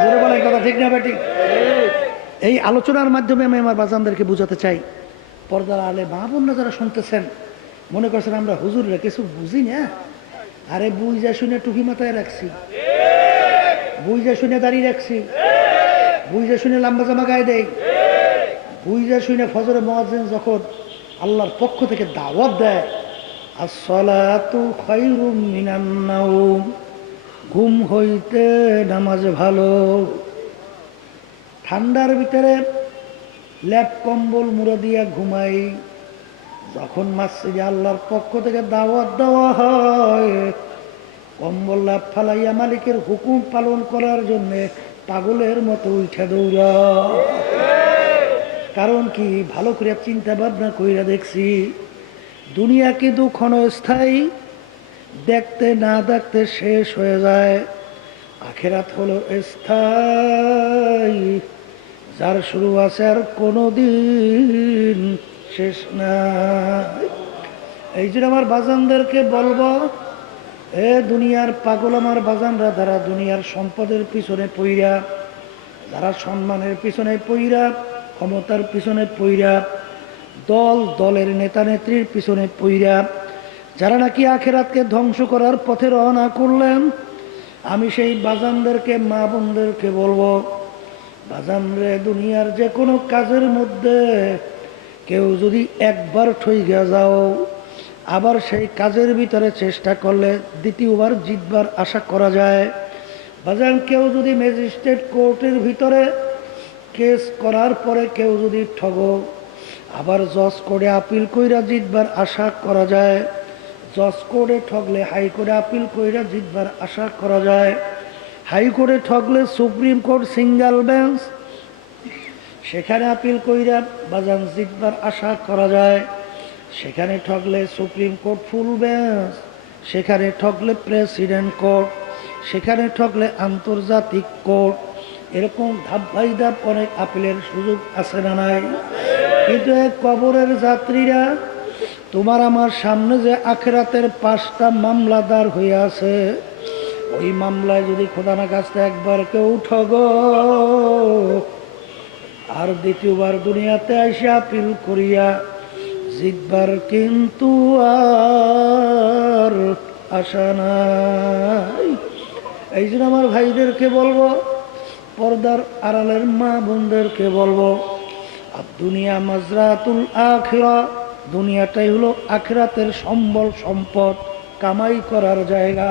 জোরে বলে কথা ঠিক না বেটি? এই আলোচনার মাধ্যমে আমি আমার বাজানদেরকে বুঝাতে চাই, পর্দার আলে মা বোনরা যারা শুনতেছেন মনে করছেন আমরা হুজুররা কিছু বুঝি না। আরে বুঝা শুনে টুপি মাথায় রাখছি, বুঝা শুনে দাঁড়িয়ে রাখছি, বুঝা শুনে লম্বা জামা গায়ে দেয়, বুঝা শুনে ফজরে মুয়াজ্জিন যখন আল্লাহর পক্ষ থেকে দাওয়াত দেয় আসসালাতু খায়রুম মিনান নাওম, ঘুম হইতে নামাজ ভালো। ঠান্ডার ভিতরে ল্যাপ কম্বল মুড়ে দিয়া ঘুমাই, যখন মসজিদে আল্লাহর পক্ষ থেকে দাওয়াত দেওয়া হয় কম্বল ল্যাপ ফালাইয়া মালিকের হুকুম পালন করার জন্যে পাগলের মতো উঠে দৌড়া। কারণ কি? ভালো করে চিন্তা ভাবনা কইরা দেখছি দুনিয়া কিন্তু ক্ষণস্থায়ী, দেখতে না দেখতে শেষ হয়ে যায়। আখিরাত হলো স্থায়ী, যার শুরু আছে আর কোনোদিন শেষ নাই। এই জন্য আমার বাজানদেরকে বলবো, এ দুনিয়ার পাগল আমার বাজানরা, যারা দুনিয়ার সম্পদের পিছনে পইরা, যারা সম্মানের পিছনে পইরা, ক্ষমতার পিছনে পইরা, দলের নেতা নেত্রীর পিছনে পইরা যারা নাকি আখিরাতকে ধ্বংস করার পথে রওনা করলেন, আমি সেই বাজানদেরকে মা বোনদেরকে বলবো, বাজানরে দুনিয়ার যে কোনো কাজের মধ্যে কেউ যদি একবার ঠইগা যাও, আবার সেই কাজের ভিতরে চেষ্টা করলে দ্বিতীয়বার জিতবার আশা করা যায়। বাজান কেউ যদি ম্যাজিস্ট্রেট কোর্টের ভিতরে কেস করার পরে কেউ যদি ঠগো, আবার জজ কোর্টে আপিল কইরা জিতবার আশা করা যায়। জজ কোর্টে ঠগলে হাইকোর্টে আপিল কইরা জিতবার আশা করা যায়। হাইকোর্টে ঠগলে সুপ্রিম কোর্ট সিঙ্গেল বেঞ্চ, সেখানে আপিল কইরা বাজান জিতবার আশা করা যায়। সেখানে ঠগলে সুপ্রিম কোর্ট ফুল বেঞ্চ, সেখানে ঠগলে প্রেসিডেন্ট কোর্ট, সেখানে ঠগলে আন্তর্জাতিক কোর্ট। এরকম ধাপ বাই ধাপ অনেক আপিলের সুযোগ আছে না নাই? কিন্তু কবরের যাত্রীরা, তোমার আমার সামনে যে আখিরাতের 5টা মামলা দাঁড় হয়ে আছে, ওই মামলায় যদি খোদা না কাছতে একবার কেউ ঠগো আর দ্বিতীয়বার দুনিয়াতে এসে আপিল করিয়া জিতবার কিন্তু আর আশা নাই। এই জন্য আমার ভাইদেরকে বলবো, পর্দার আড়ালের মা বোনদেরকে বলবো, আর দুনিয়া মাজরাতুল আখিরা, দুনিয়াটাই হলো আখিরাতের সম্বল সম্পদ কামাই করার জায়গা।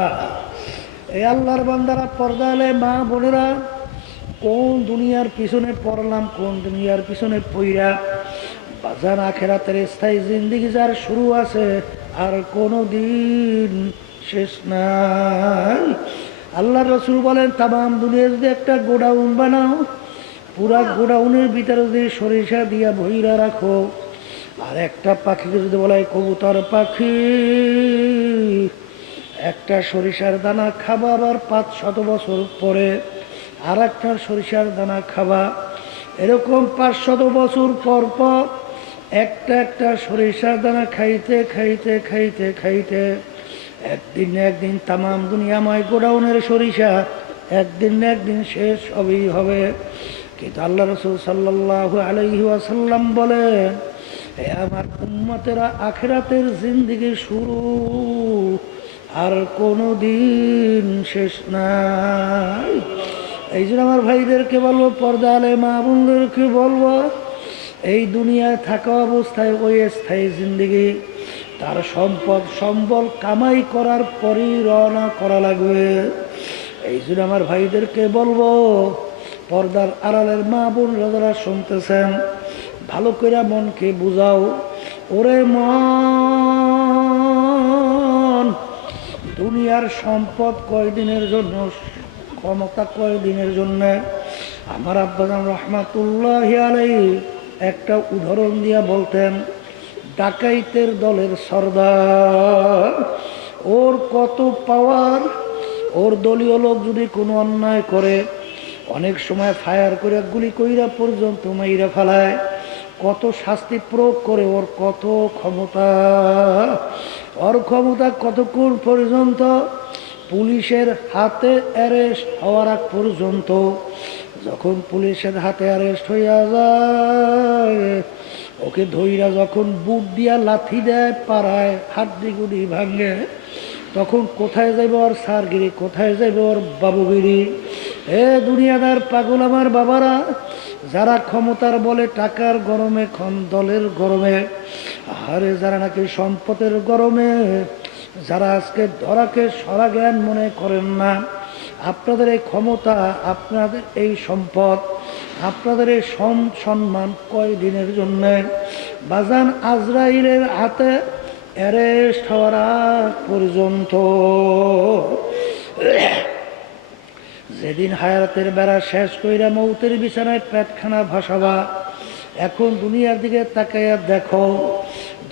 এই আল্লাহর বান্দারা, পর্দালে মা বোনেরা, কোন দুনিয়ার পিছনে পড়লাম, কোন দুনিয়ার পিছনে পইরা বাজান আখেরাতের স্থায়ী জিন্দিগি যার শুরু আছে আর কোনো দিন শেষ নাই। আল্লাহ রসুল বলেন, তামাম দুনিয়া যদি একটা গোডাউন বানাও, পুরা গোডাউনের ভিতরে যদি সরিষা দিয়া ভইরা রাখো, আর একটা পাখিকে যদি বলা হয় কবুতর পাখি, একটা সরিষার দানা খাবা, আবার 500 বছর পরে আর একটা সরিষার দানা খাবা, এরকম 500 বছর পর পর একটা একটা সরিষার দানা খাইতে খাইতে খাইতে খাইতে একদিন না একদিন তামাম দুনিয়াময় গোডাউনের সরিষা একদিন না একদিন শেষ হবেই হবে। কিন্তু আল্লাহ রসুল সাল্লাল্লাহু আলাইহি ওয়াসাল্লাম বলেন, হে আমার উম্মতেরা, আখিরাতের জিন্দেগি শুরু আর কোনো দিন শেষ নাই। এই জন্য আমার ভাইদেরকে বলবো, পর্দা আলে মা বোনদেরকে বলবো, এই দুনিয়ায় থাকা অবস্থায় ওই স্থায়ী জিন্দেগি, তার সম্পদ সম্বল কামাই করার পরই রওনা করা লাগবে। এই জন্য আমার ভাইদেরকে বলবো, পর্দার আড়ালের মা বোনরা যারা শুনতেছেন, ভালো করে মনকে বুঝাও, ওরে মন, দুনিয়ার সম্পদ কয়দিনের জন্য, ক্ষমতা কয়দিনের জন্য। আমার আব্বাজান রহমাতুল্লাহি আলাইহি একটা উদাহরণ দিয়া বলতেন, ডাকাইতের দলের সর্দার, ওর কত পাওয়ার, ওর দলীয় লোক যদি কোনো অন্যায় করে অনেক সময় ফায়ার করে গুলি কইরা পর্যন্ত মাইরা ফেলায়, কত শাস্তি প্রয়োগ করে, ওর কত ক্ষমতা, ওর ক্ষমতা কতক্ষণ পর্যন্ত, পুলিশের হাতে অ্যারেস্ট হওয়ার আগ পর্যন্ত। যখন পুলিশের হাতে অ্যারেস্ট হইয়া যায়, ওকে ধইরা যখন বুট দিয়া লাথি দেয়, পাড়ায় হাড্ডি গুড়ি ভাঙে, তখন কোথায় যাইব ওর সারগিরি, কোথায় যাইব ওর বাবুগিরি? এ দুনিয়াদার পাগল আমার বাবারা, যারা ক্ষমতার বলে, টাকার গরমে, দলের গরমে, আরে যারা নাকি সম্পদের গরমে, যারা আজকে ধরাকে সরা জ্ঞান মনে করেন না, আপনাদের এই ক্ষমতা, আপনাদের এই সম্পদ, আপনাদের এই সম্মান কয়দিনের জন্য? বাজান আজরাইলের হাতে অ্যারেস্ট হওয়ার আগ পর্যন্ত। যেদিন হায়াতের বেড়া শেষ কইরা মৌতের বিছানায় পেটখানা ভাসাবা, এখন দুনিয়ার দিকে তাকাইয়া দেখো,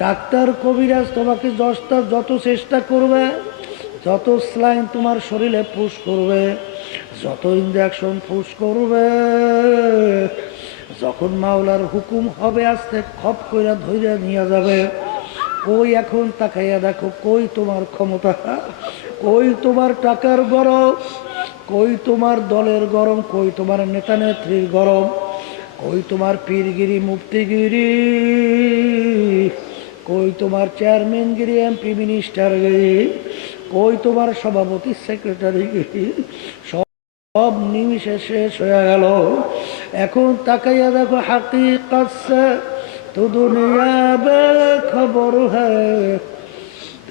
ডাক্তার কবিরাজ তোমাকে যত চেষ্টা করবে, যত স্লাইন তোমার শরীরে পুশ করবে, যত ইঞ্জেকশন পুশ করবে, যখন মাওলার হুকুম হবে আস্তে খপ কইরা ধইরা নিয়ে যাবে, কই এখন তাকাইয়া দেখো, কই তোমার ক্ষমতা, কই তোমার টাকার গরম, কই তোমার দলের গরম, কই তোমার নেতা নেত্রীর গরম, কই তোমার পীরগিরি মুফতিগিরি, কই তোমার চেয়ারম্যানগিরি, এমপি মিনিস্টারগিরি, কই তোমার সভাপতি সেক্রেটারিগিরি? সব নিমিষে শেষ হয়ে গেল। এখন তাকাইয়া দেখো, হাকিকত সে তো দুনিয়া বেখবর হ্যায়,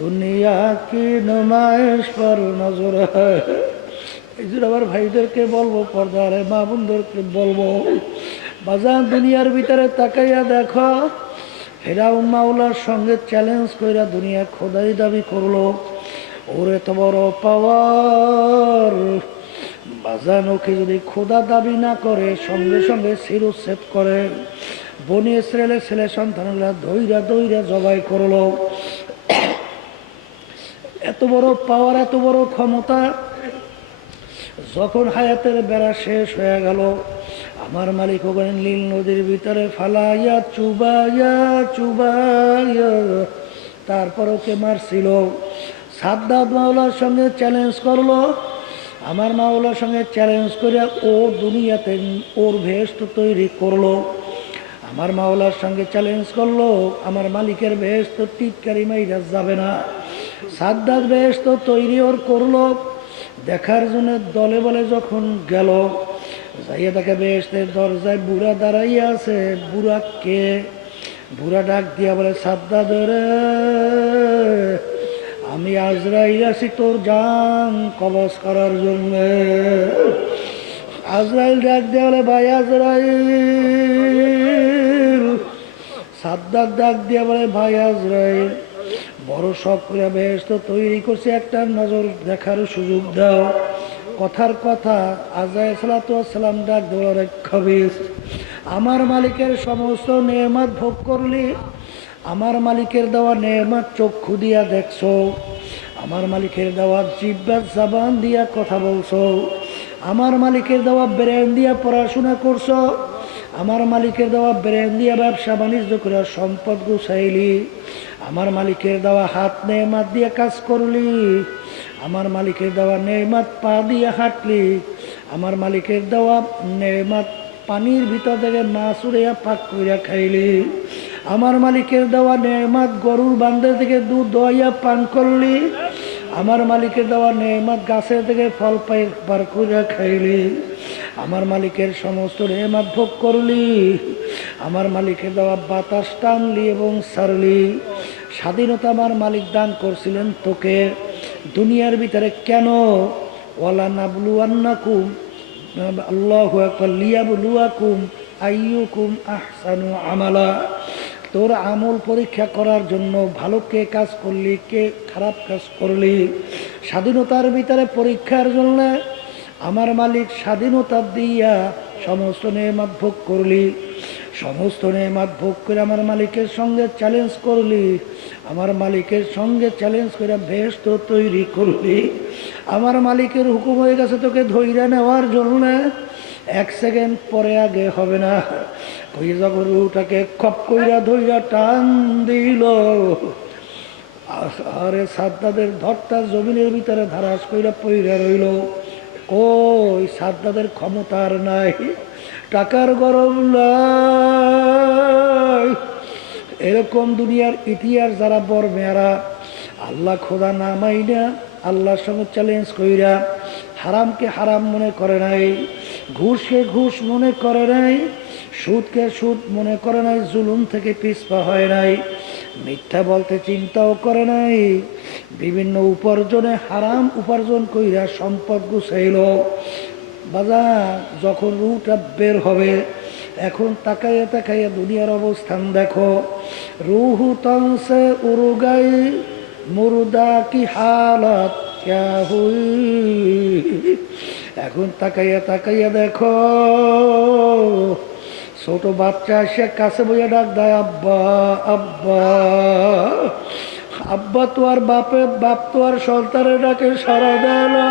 দুনিয়া কি নুমাইশ পর নজর হ্যায়। এই জন্য আমার ভাইদেরকে বলবো, পর্দার মা বোনদেরকে বলবো, বাজার দুনিয়ার ভিতরে তাকাইয়া দেখো, ফেরাউন মাওলার সঙ্গে চ্যালেঞ্জ কইরা দুনিয়া খোদাই দাবি করলো, ওরে তো বড় পাওয়ার, বাজান ওকে যদি খোদা দাবি না করে সঙ্গে সঙ্গে শিরুচ্ছেদ করে, বনি ইসরায়েলের ছেলে সন্তানগুলা দইরা দইরা জবাই করলো। এত বড় পাওয়ার, এত বড় ক্ষমতা। যখন হায়াতের বেড়া শেষ হয়ে গেল, আমার মালিক ওখানে নীল নদীর ভিতরে ফালাইয়া চুবাইয়া চুবাইয়া তারপর ওকে মারছিল। সাদ্দাত মাওলার সঙ্গে চ্যালেঞ্জ করলো, আমার মাওলার সঙ্গে চ্যালেঞ্জ করে ও দুনিয়াতে ওর ভেস্ট তৈরি করলো। আমার মাওলার সঙ্গে চ্যালেঞ্জ করলো, আমার মালিকের ভেস্ট তো টিটকারি মাইরা যাবে না। সাদ্দাত ভেস্ট তো তৈরি ওর করলো, দেখার জন্য দলে বলে যখন গেল, যাইয়া দেখে বেহেশতের দরজায় বুড়া দাঁড়াইয়া আছে। বুড়া কে? বুড়া ডাক দিয়া বলে, সাদ্দাত রে, আমি আজরাইল আছি তোর জান কবজ করার জন্য। আজরাইল ডাক দিয়ে বলে, ভাই আজরাইল। সাদ্দাত ডাক দিয়ে বলে, ভাই আজরাইল, বড় শখ করে বেহেশত তৈরি করছে, একটা নজর দেখার সুযোগ দাও। কথার কথা আজরাইল সালাম ডাক দিয়ে খবিস, আমার মালিকের সমস্ত নেয়ামত ভোগ করলি, আমার মালিকের দেওয়া নেয়ামত চক্ষু দিয়া দেখছো, আমার মালিকের দেওয়া জিহ্বা জবান দিয়া কথা বলছো, আমার মালিকের দেওয়া ব্রেন দিয়া পড়াশোনা করছো, আমার মালিকের দেওয়া ব্রেন দিয়া ব্যবসা বাণিজ্য করে সম্পদ গুছাইলি, আমার মালিকের দেওয়া হাত নেয়ামত দিয়ে কাজ করলি, আমার মালিকের দেওয়া নেয়ামত পা দিয়ে হাঁটলি, আমার মালিকের দেওয়া নেয়ামত পানির ভিতর থেকে মাছ উড়িয়া পাক করিয়া খাইলি, আমার মালিকের দেওয়া নেয়ামত গরুর বান্ধে থেকে দুধ দোয়াইয়া পান করলি, আমার মালিকের দেওয়া নেয়ামত গাছের থেকে ফল পাই পার করিয়া খাইলি, আমার মালিকের সমস্ত নেয়ামত ভোগ করলি, আমার মালিকের দেওয়া বাতাস টানলি এবং ছাড়লি। স্বাধীনতা আমার মালিক দান করছিলেন তোকে দুনিয়ার ভিতরে কেন? ওয়ালা নাবলুয়ান্নাকুম আল্লাহু আকবার লিয়াবলুয়াকুম আইয়ুকুম আহসানু আমালা, তোর আমল পরীক্ষা করার জন্য, ভালো কে কাজ করলি, কে খারাপ কাজ করলি। স্বাধীনতার ভিতরে পরীক্ষার জন্য আমার মালিক স্বাধীনতা দিয়া সমস্ত নেয়ামত ভোগ করলি, সমস্ত নেয়ামত ভোগ করে আমার মালিকের সঙ্গে চ্যালেঞ্জ করলি, আমার মালিকের সঙ্গে চ্যালেঞ্জ করে বেহেশত তৈরি করলি। আমার মালিকের হুকুম হয়ে গেছে তোকে ধৈর্য নেওয়ার জন্য, এক সেকেন্ড পরে আগে হবে না। ওই যখন রুটাকে খপ কইরা ধৈর্য টান দিল, আরে সাদ্দাদের ধরটা জমিনের ভিতরে ধারাস কইরা পইরা রইল। কই সাদ্দাদের ক্ষমতা আর নাই, টাকার গরম নাই। এরকম দুনিয়ার ইতিহাস যারা বর্মেয়ারা আল্লাহ খোদা না মাইনা আল্লাহর সঙ্গে চ্যালেঞ্জ কইরা হারামকে হারাম মনে করে নাই, ঘুষকে ঘুষ মনে করে নাই, সুদকে সুদ মনে করে নাই, জুলুম থেকে পিছপা হয় নাই, মিথ্যা বলতে চিন্তাও করে নাই, বিভিন্ন উপার্জনে হারাম উপার্জন কইরা সম্পদ গুছাইল। বাজার যখন রুটা বের হবে, এখন তাকাইয়া তাকাইয়া দুনিয়ার অবস্থান দেখো, রুহু তনসে উরুগাই মুরদা কি হালত ক্যা হুই। এখন তাকাইয়া তাকাইয়া দেখো, ছোট বাচ্চা এসে কাছে বইয়া ডাক দেয়, আব্বা আব্বা। আব্বা তো আর বাপ তো আর সন্তানের ডাকে সারা দেয় না।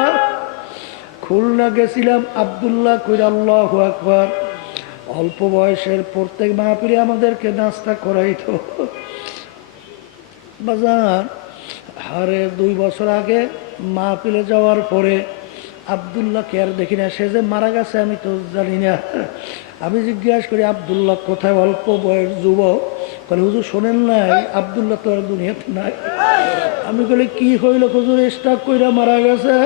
খুলনা গেছিলাম, আব্দুল্লাহ কইরা আল্লাহু আকবার, অল্প বয়সের প্রত্যেক মাহফিলে আমাদেরকে নাস্তা করাইতো। বাজার হারে 2 বছর আগে মাহফিলে যাওয়ার পরে আব্দুল্লাহকে আর দেখি না, সে যে মারা গেছে আমি তো জানি না। আমি জিজ্ঞাসা করি, আব্দুল্লাহ কোথায়? অল্প বয়স যুবক। বলে, হুজুর শোনেন নাই, আব্দুল্লাহ তো আর দুনিয়াতে নাই। আমি বলি, কি হইল হুজুর? স্ট্রোক কইরা মারা গেছে।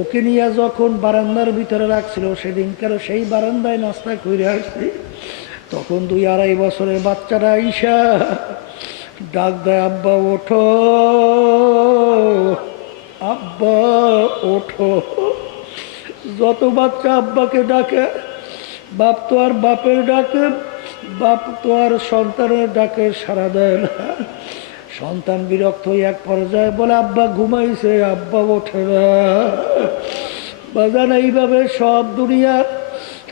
ওকে নিয়ে যখন বারান্দার ভিতরে রাখছিল, সেদিনকার সেই বারান্দায় নাস্তা করে আসছি, তখন 2-2.5 বছরের বাচ্চারা আইসা ডাক দেয়, আব্বা ওঠো, আব্বা ওঠো। যত বাচ্চা আব্বাকে ডাকে, বাপ তো আর বাপের ডাকে, বাপ তো আর সন্তানের ডাকে সাড়া দেয় না। সন্তান বিরক্ত হয়ে এক পর্যায়ে বলে, আব্বা ঘুমাইছে, আব্বা ওঠে না। বাজান এইভাবে সব দুনিয়া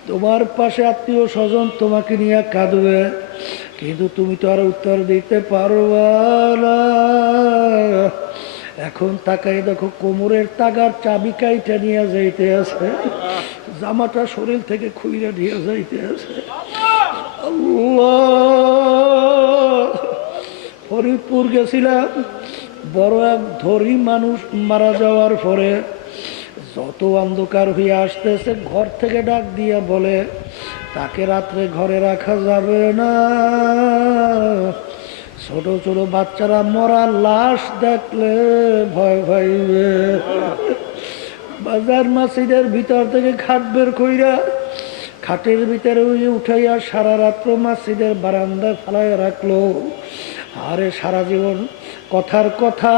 তোমার পাশে আত্মীয় স্বজন তোমাকে নিয়ে কাঁদবে, কিন্তু তুমি তো আর উত্তর দিতে পারবা না। এখন তাকাই দেখো, কোমরের তাগার চাবি কাইটা নিয়ে যাইতে আছে, জামাটা শরীর থেকে খুইরা নিয়ে যাইতে আছে। আল্লাহ! ফরিদপুর গেছিলাম, বড় এক ধনী মানুষ মারা যাওয়ার পরে যত অন্ধকার হয়ে আসতেছে, ঘর থেকে ডাক দিয়া বলে, তাকে রাত্রে ঘরে রাখা যাবে না। ছোট ছোট বাচ্চারা মরা লাশ দেখলে ভয় পাইবে। বাজার মসজিদের ভিতর থেকে খাট বের কইরা খাটের ভিতরে উঠাইয়া সারা রাত্র মসজিদের বারান্দায় ফেলাইয়া রাখলো। আরে সারা জীবন কথার কথা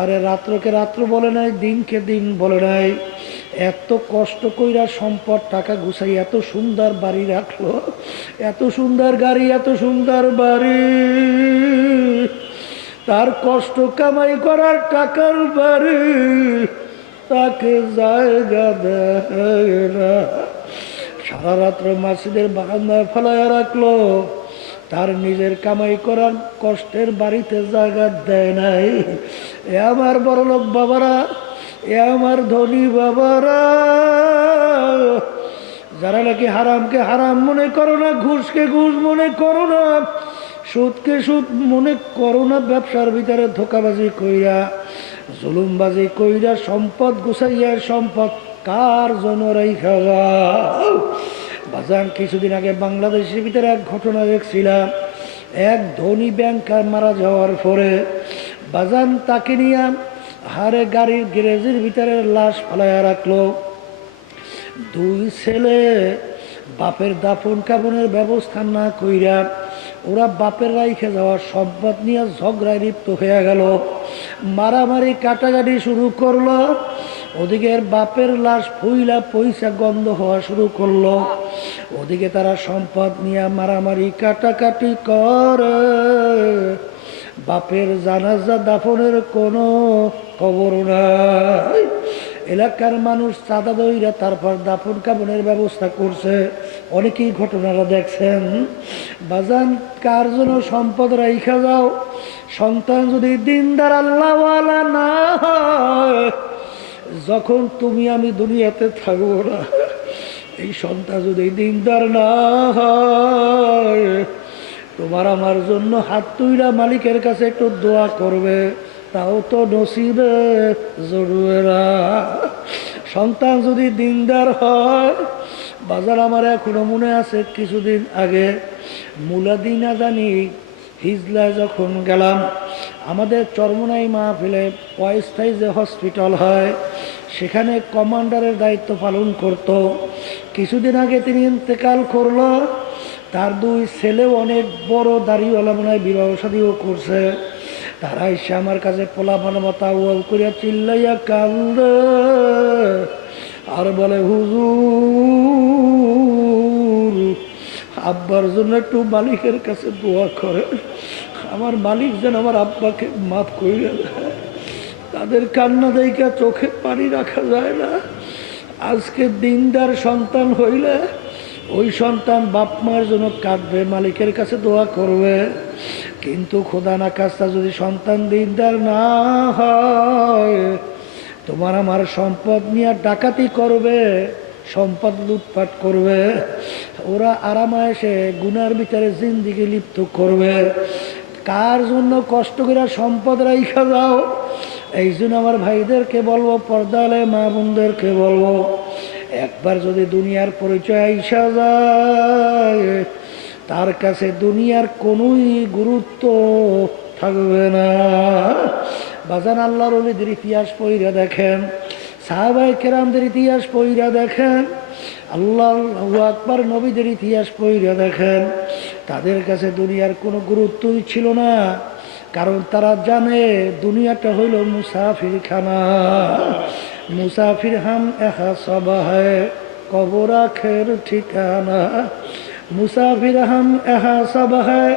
আরে রাত্রকে রাত্র বলে নাই, দিনকে দিন বলে নাই। এত কষ্ট কইরা সম্পদ টাকা গুছাই এত সুন্দর বাড়ি রাখলো, এত সুন্দর গাড়ি, এত সুন্দর বাড়ি। তার কষ্ট কামাই করার টাকার বাড়ি তাকে জায়গা দেয় না। সারা রাত্র মসজিদের বারান্দায় ফেলাইয়া রাখলো, তার নিজের কামাই করার কষ্টের বাড়িতে জায়গা দেয় নাই। এ আমার বড়লোক বাবারা, এ আমার ধনী বাবারা, যারা নাকি হারামকে হারাম মনে করো না, ঘুষকে ঘুষ মনে করো না, সুদকে সুদ মনে করো না, ব্যবসার ভিতরে ধোকাবাজি কইরা জুলুমবাজি কইরা সম্পদ গুছাইয়া সম্পদ কার জন্য রাইখা যাও। বাজান কিছুদিন আগে বাংলাদেশের ভিতরে এক ঘটনা দেখছিলাম। এক ধনী ব্যাংকার মারা যাওয়ার পরে বাজান তাকে নিয়ে হারে গাড়ির গ্যারেজের ভিতরে লাশ ফেলাইয়া রাখলো। দুই ছেলে বাপের দাফন কাফনের ব্যবস্থা না কইরা ওরা বাপের রাইখে যাওয়ার সম্পদ নিয়ে ঝগড়ায় লিপ্ত হয়ে গেল, মারামারি কাটাকাটি শুরু করলো। ওদিকে বাপের লাশ ফুইলা পয়সা গন্ধ হওয়া শুরু করলো, ওদিকে তারা সম্পদ নিয়ে মারামারি কাটাকাটি করে। বাপের জানাজা দাফনের কোনো খবর নাই। এলাকার মানুষ চাঁদা দইরা তারপর দাফন কাফনের ব্যবস্থা করছে। অনেকেই ঘটনাটা দেখছেন। বাজান কার জন্য সম্পদ রাইখা যাও, সন্তান যদি দিনদার আল্লাহওয়ালা না হয়, যখন তুমি আমি দুনিয়াতে থাকবো না, এই সন্তান যদি দিনদার না হয়, তোমার আমার জন্য হাত তুইলা মালিকের কাছে একটু দোয়া করবে, তাও তো নসিবে জরুরে না। সন্তান যদি দিনদার হয়, বাজার আমার এখনো মনে আছে কিছুদিন আগে মুলাদিনা জানি হিজলায় যখন গেলাম, আমাদের চরমনাই মাহফিলে অস্থায়ী যে হসপিটাল হয় সেখানে কমান্ডারের দায়িত্ব পালন করত। কিছুদিন আগে তিনি ইন্তেকাল করলো। তার দুই ছেলেও অনেক বড় দাড়িওয়ালা মনে হয়, বিবাহ শাদীও করছে। তারা এসে আমার কাছে পোলা মানবতা ওয়াল করিয়া চিল্লাইয়া কান্দে আর বলে, হুজুর আব্বার জন্য একটু মালিকের কাছে দোয়া করে, আমার মালিক যেন আমার আব্বাকে মাফ করে দেয়। তাদের কান্না দেখা চোখে পানি রাখা যায় না। আজকে দিনদার সন্তান হইলে ওই সন্তান বাপ মার জন্য কাঁদবে, মালিকের কাছে দোয়া করবে। কিন্তু খোদা না কাজটা যদি সন্তান দিনদার না হয়, তোমার আমার সম্পদ নিয়ে ডাকাতি করবে, সম্পদ লুটপাট করবে, ওরা আরামায়েসে গুনার ভিতরে জিন্দিগি লিপ্ত করবে। কার জন্য কষ্ট করে সম্পদ রাইখা যাও। এই জন্য আমার ভাইদেরকে বলবো, পর্দালে মা বোনদেরকে বলবো, একবার যদি দুনিয়ার পরিচয় আইসা যায়, তার কাছে দুনিয়ার কোনোই গুরুত্ব থাকবে না। বাজান আল্লাহর ওলিদের ইতিহাস পড়িয়া দেখেন, সাহাবায়ে কেরামদের ইতিহাস পড়িয়া দেখেন, আল্লাহু আকবার নবীদের ইতিহাস পড়িয়া দেখেন। তাদের কাছে দুনিয়ার কোনো গুরুত্বই ছিল না, কারণ তারা জানে দুনিয়াটা হইল মুসাফির খানা। মুসাফির হাম এহা সব হ্যায় কবর আখের ঠিকানা, মুসাফির হাম এহা সব হ্যায়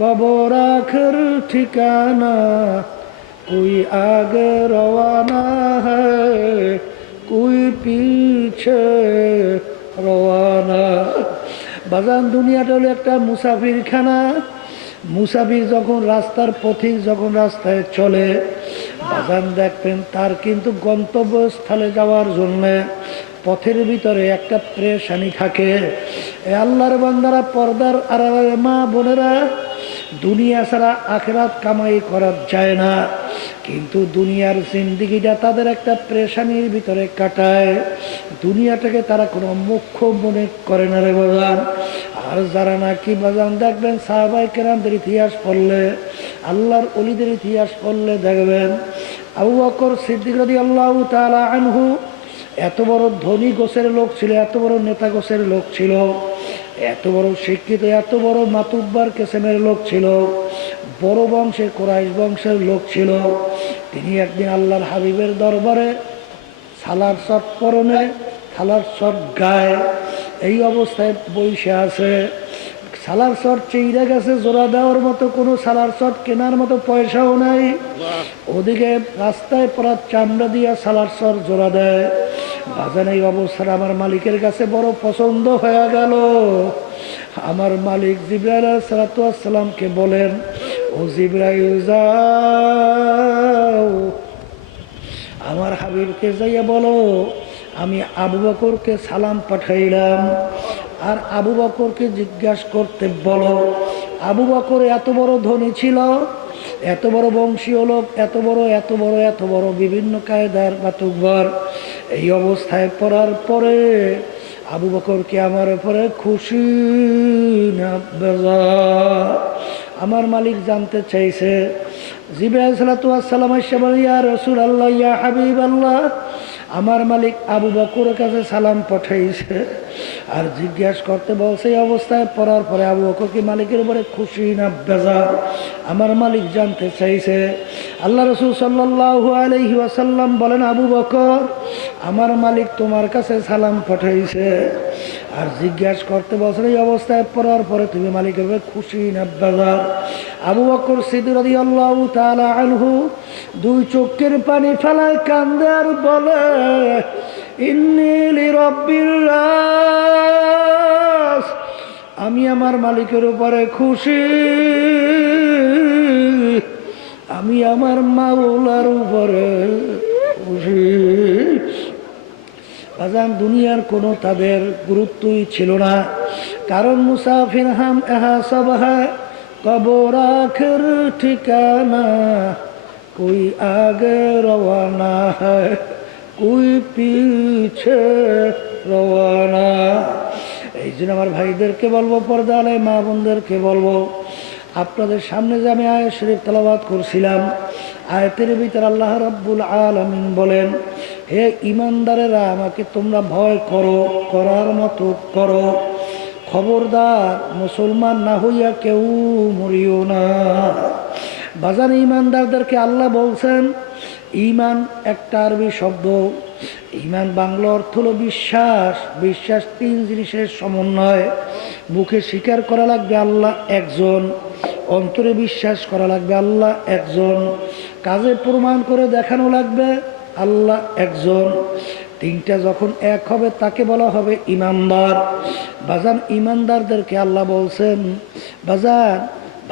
কবর আখের ঠিকানা, कोई आगे रवाना है कोई पीछे रवाना। বাজান দুনিয়াটা হলো একটা মুসাফিরখানা। মুসাফির যখন রাস্তার পথিক যখন রাস্তায় চলে, বাজান দেখবেন তার কিন্তু গন্তব্যস্থলে যাওয়ার জন্য পথের ভিতরে একটা প্রেশানি থাকে। এ আল্লাহর বান্দারা, পর্দার আড়ালের মা বোনেরা, দুনিয়া ছাড়া আখিরাত কামাই করা যায় না, কিন্তু দুনিয়ার জিন্দিগিটা তাদের একটা প্রেশানির ভিতরে কাটায়। দুনিয়াটাকে তারা কোনো মুখ্য মনে করে না রে বাজান। আর যারা নাকি বাজান দেখবেন সাহাবায়ে কেরামদের ইতিহাস পড়লে, আল্লাহর ওলিদের ইতিহাস পড়লে দেখবেন আবু বকর সিদ্দিক রাদিয়াল্লাহু তাআলা আনহু এত বড় ধনী গোছের লোক ছিল, এত বড় নেতা গোছের লোক ছিল, এত বড় শিক্ষিত, এত বড় মাতুব্বার কেসেমের লোক ছিল, বড় বংশের কুরাইশ বংশের লোক ছিল। তিনি একদিন আল্লাহর হাবিবের দরবারে সালার শট পরনে, সালার শট গায়ে, এই অবস্থায় বসে আছে। সালার শট চেইরা গেছে, জোড়া দেওয়ার মতো কোনো সালার শট কেনার মতো পয়সাও নাই। ওদিকে রাস্তায় পড়ার চামড়া দিয়া সালার শট জোড়া দেয়। বাজান এই অবস্থায় আমার মালিকের কাছে বড় পছন্দ হয়ে গেল। আমার মালিক জিবরাইল আলাইহিস সালামকে বলেন, ও জিবরাইল যাও, আমার হাবিবকে যাইয়া বলো আমি আবু বকরকে সালাম পাঠাইলাম। আর আবু বকরকে জিজ্ঞাসা করতে বলো, আবু বকর এত বড় ধনী ছিল, এত বড় বংশীয় লোক, এত বড় বিভিন্ন কায়দার বাতুকবর, এই অবস্থায় পড়ার পরে আবু বকরকে আমার উপরে খুশি না বেজার? আমার মালিক জানতে চাইছে। জিবরাইল সালাম এসে বলে, ইয়া রাসূলুল্লাহ, ইয়া হাবিবাল্লাহ, আমার মালিক আবু বকরের কাছে সালাম পাঠাইছে আর জিজ্ঞাসা করতে বলছে। এই অবস্থায় পড়ার পরে আবু বকর কি মালিকের উপরে খুশি না বেজার? আমার মালিক জানতে চাইছে। আল্লাহ রাসূল সাল্লাল্লাহু আলাইহি ওয়াসাল্লাম বলেন, আবু বকর, আমার মালিক তোমার কাছে সালাম পাঠাইছে আর জিজ্ঞাসা করতে বলছে। এই অবস্থায় পড়ার পরে তুমি মালিকের উপরে খুশি না বেজার? আবু বকর সিদ্দিক রাদিয়াল্লাহু তাআলা আনহু দুই চোখের পানি ফেলায় কান্দে আর বলে, ইন্নী লিরাব্বিল নাস, আমি আমার মালিকের উপরে খুশি, আমি আমার মাওলার উপরে খুশি। বাজান দুনিয়ার কোনো তাদের গুরুত্বই ছিল না, কারণ মুসাফির হাম এহা সব হ্যায়, কবর আখির ঠিকানা, कोई आगे रवाना है कोई पीछे रवाना। এই জন্য আমার ভাইদেরকে বলবো, পর্দা আলাই মা বোনদেরকে বলবো, আপনাদের সামনে যে আমি আয়াত শরীফ তেলাওয়াত করছিলাম, আয়াতের ভিতরে আল্লাহ রাব্বুল আলামিন বলেন, হে ঈমানদারেরা, আমাকে তোমরা ভয় করো, করার মতো করো, খবরদার মুসলমান না হইয়া কেউ মরিও না। বাজান ঈমানদারদেরকে আল্লাহ বলছেন, ঈমান একটা আরবি শব্দ, ঈমান বাংলা অর্থ হলো বিশ্বাস। বিশ্বাস তিন জিনিসের সমন্বয়। মুখে স্বীকার করা লাগবে আল্লাহ একজন, অন্তরে বিশ্বাস করা লাগবে আল্লাহ একজন, কাজে প্রমাণ করে দেখানো লাগবে আল্লাহ একজন। তিনটা যখন এক হবে তাকে বলা হবে ঈমানদার। বাজান ঈমানদারদেরকে আল্লাহ বলছেন, বাজান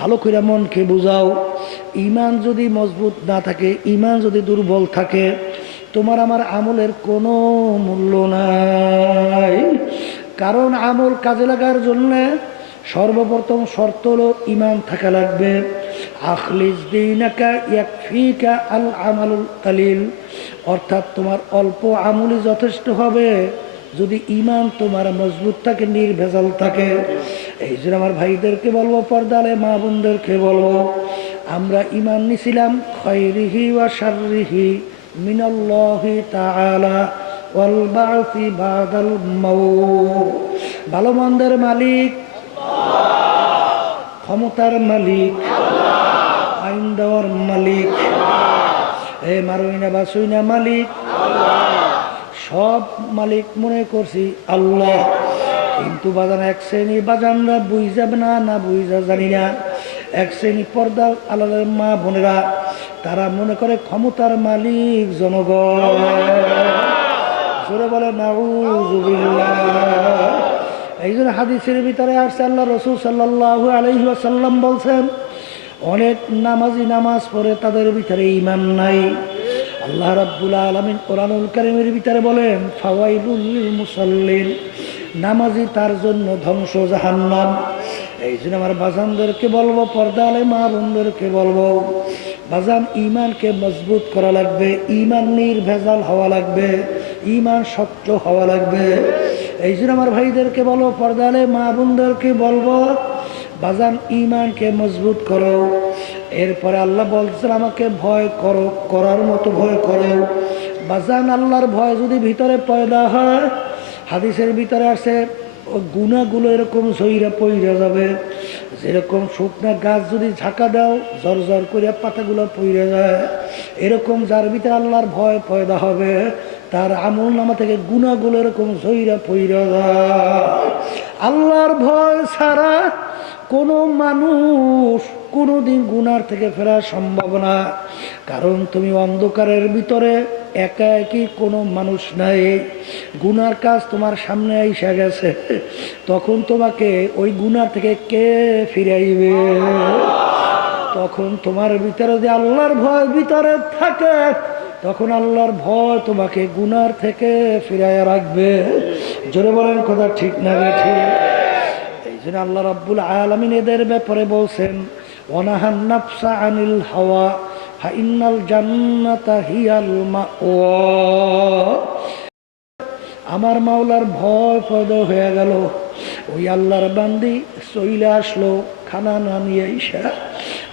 ভালো করে মনকে বুঝাও, ঈমান যদি মজবুত না থাকে, ঈমান যদি দুর্বল থাকে, তোমার আমার আমলের কোনো মূল্য নাই। কারণ আমল কাজে লাগার জন্য সর্বপ্রথম শর্ত হলো ঈমান থাকা লাগবে। আখলিস দীনাকা ইয়াকফিকা আল আমালুল কালিল, অর্থাৎ তোমার অল্প আমলই যথেষ্ট হবে যদি ঈমান তোমার মজবুত থাকে, নির্ভেজাল থাকে। এই জন্য আমার ভাইদেরকে বলবো, পর্দালে মা বোনদেরকে বলবো, আমরা ঈমান নিছিলাম খায়রিহি ওয়া শাররিহি মিনাল্লাহি তাআলা ওয়াল বা'সি বাদাল মাউত। ভালো মন্দের মালিক আল্লাহ, ক্ষমতার মালিক আল্লাহ, আইন দেওয়ার মালিক আল্লাহ, এই মারুইনা বাসুইনা মালিক আল্লাহ, সব মালিক মনে করছি আল্লাহ। কিন্তু বাজান এক শ্রেণী বাজানরা বুঝাবে না বুঝা জানি না, এক শ্রেণী পর্দা আলালের মা বোনেরা, তারা মনে করে ক্ষমতার মালিক জনগণ। জোরে বলে নাউযুবিল্লাহ। এই জন্য হাদিসের ভিতরে আসছে, আল্লাহ রাসূল সাল্লাল্লাহু আলাইহি ওয়াসাল্লাম বলছেন, অনেক নামাজি নামাজ পড়ে তাদের ভিতরে ঈমান নাই। আল্লাহ রাব্বুল আলামিন কোরআনুল কারীমের ভিতরে বলেন, ফাওয়াইলুল লিল মুসাল্লিন, নামাজি তার জন্য ধ্বংস জাহান্নাম। এই জন্য আমার বাজানদেরকে বলবো, পর্দা আলে মা বোনদেরকে বলবো, বাজান ঈমানকে মজবুত করা লাগবে, ঈমান নির্ভেজাল হওয়া লাগবে, ঈমান স্বচ্ছ হওয়া লাগবে। এই জন্য আমার ভাইদেরকে বলবো, পর্দা আলে মা বোনদেরকে বলবো, বাজান ঈমানকে মজবুত করো। এরপরে আল্লাহ বলছেন, আমাকে ভয় করো, করার মতো ভয় করো। বাজান আল্লাহর ভয় যদি ভিতরে পয়দা হয়, হাদিসের ভিতরে আছে, ও গুণাগুলো এরকম সইরা পইরা যাবে, যেরকম শুকনা গাছ যদি ঝাঁকা দাও জর জর করে পাতাগুলো পইরা যায়, এরকম যার ভিতরে আল্লাহর ভয় পয়দা হবে তার আমল নামা থেকে গুণাগুলো এরকম সইরা পইরা যায়। আল্লাহর ভয় ছাড়া কোনো মানুষ কোনোদিন গুনার থেকে ফেরা সম্ভব না, কারণ তুমি অন্ধকারের ভিতরে একা একই কোনো মানুষ নাই। গুনার কাজ তোমার সামনে আইসা গেছে, তখন তোমাকে ওই গুনার থেকে কে ফিরাইবে? তখন তোমার ভিতরে যে আল্লাহর ভয় ভিতরে থাকে, তখন আল্লাহর ভয় তোমাকে গুনার থেকে ফিরাইয়া রাখবে। জোরে বলেন কথা ঠিক না ঠিক? এই জন্য আল্লাহ রাব্বুল আলামিন এদের ব্যাপারে বলছেন, ওয়ানাহান নাফসা আনিল হাওয়া ফাইন্নাল জান্নাতা হিয়াল মাওয়া। আমার মাওলার ভয় পয়দা হয়ে গেল, ওই আল্লাহর বান্দি চইলে আসলো খানা না নিয়ে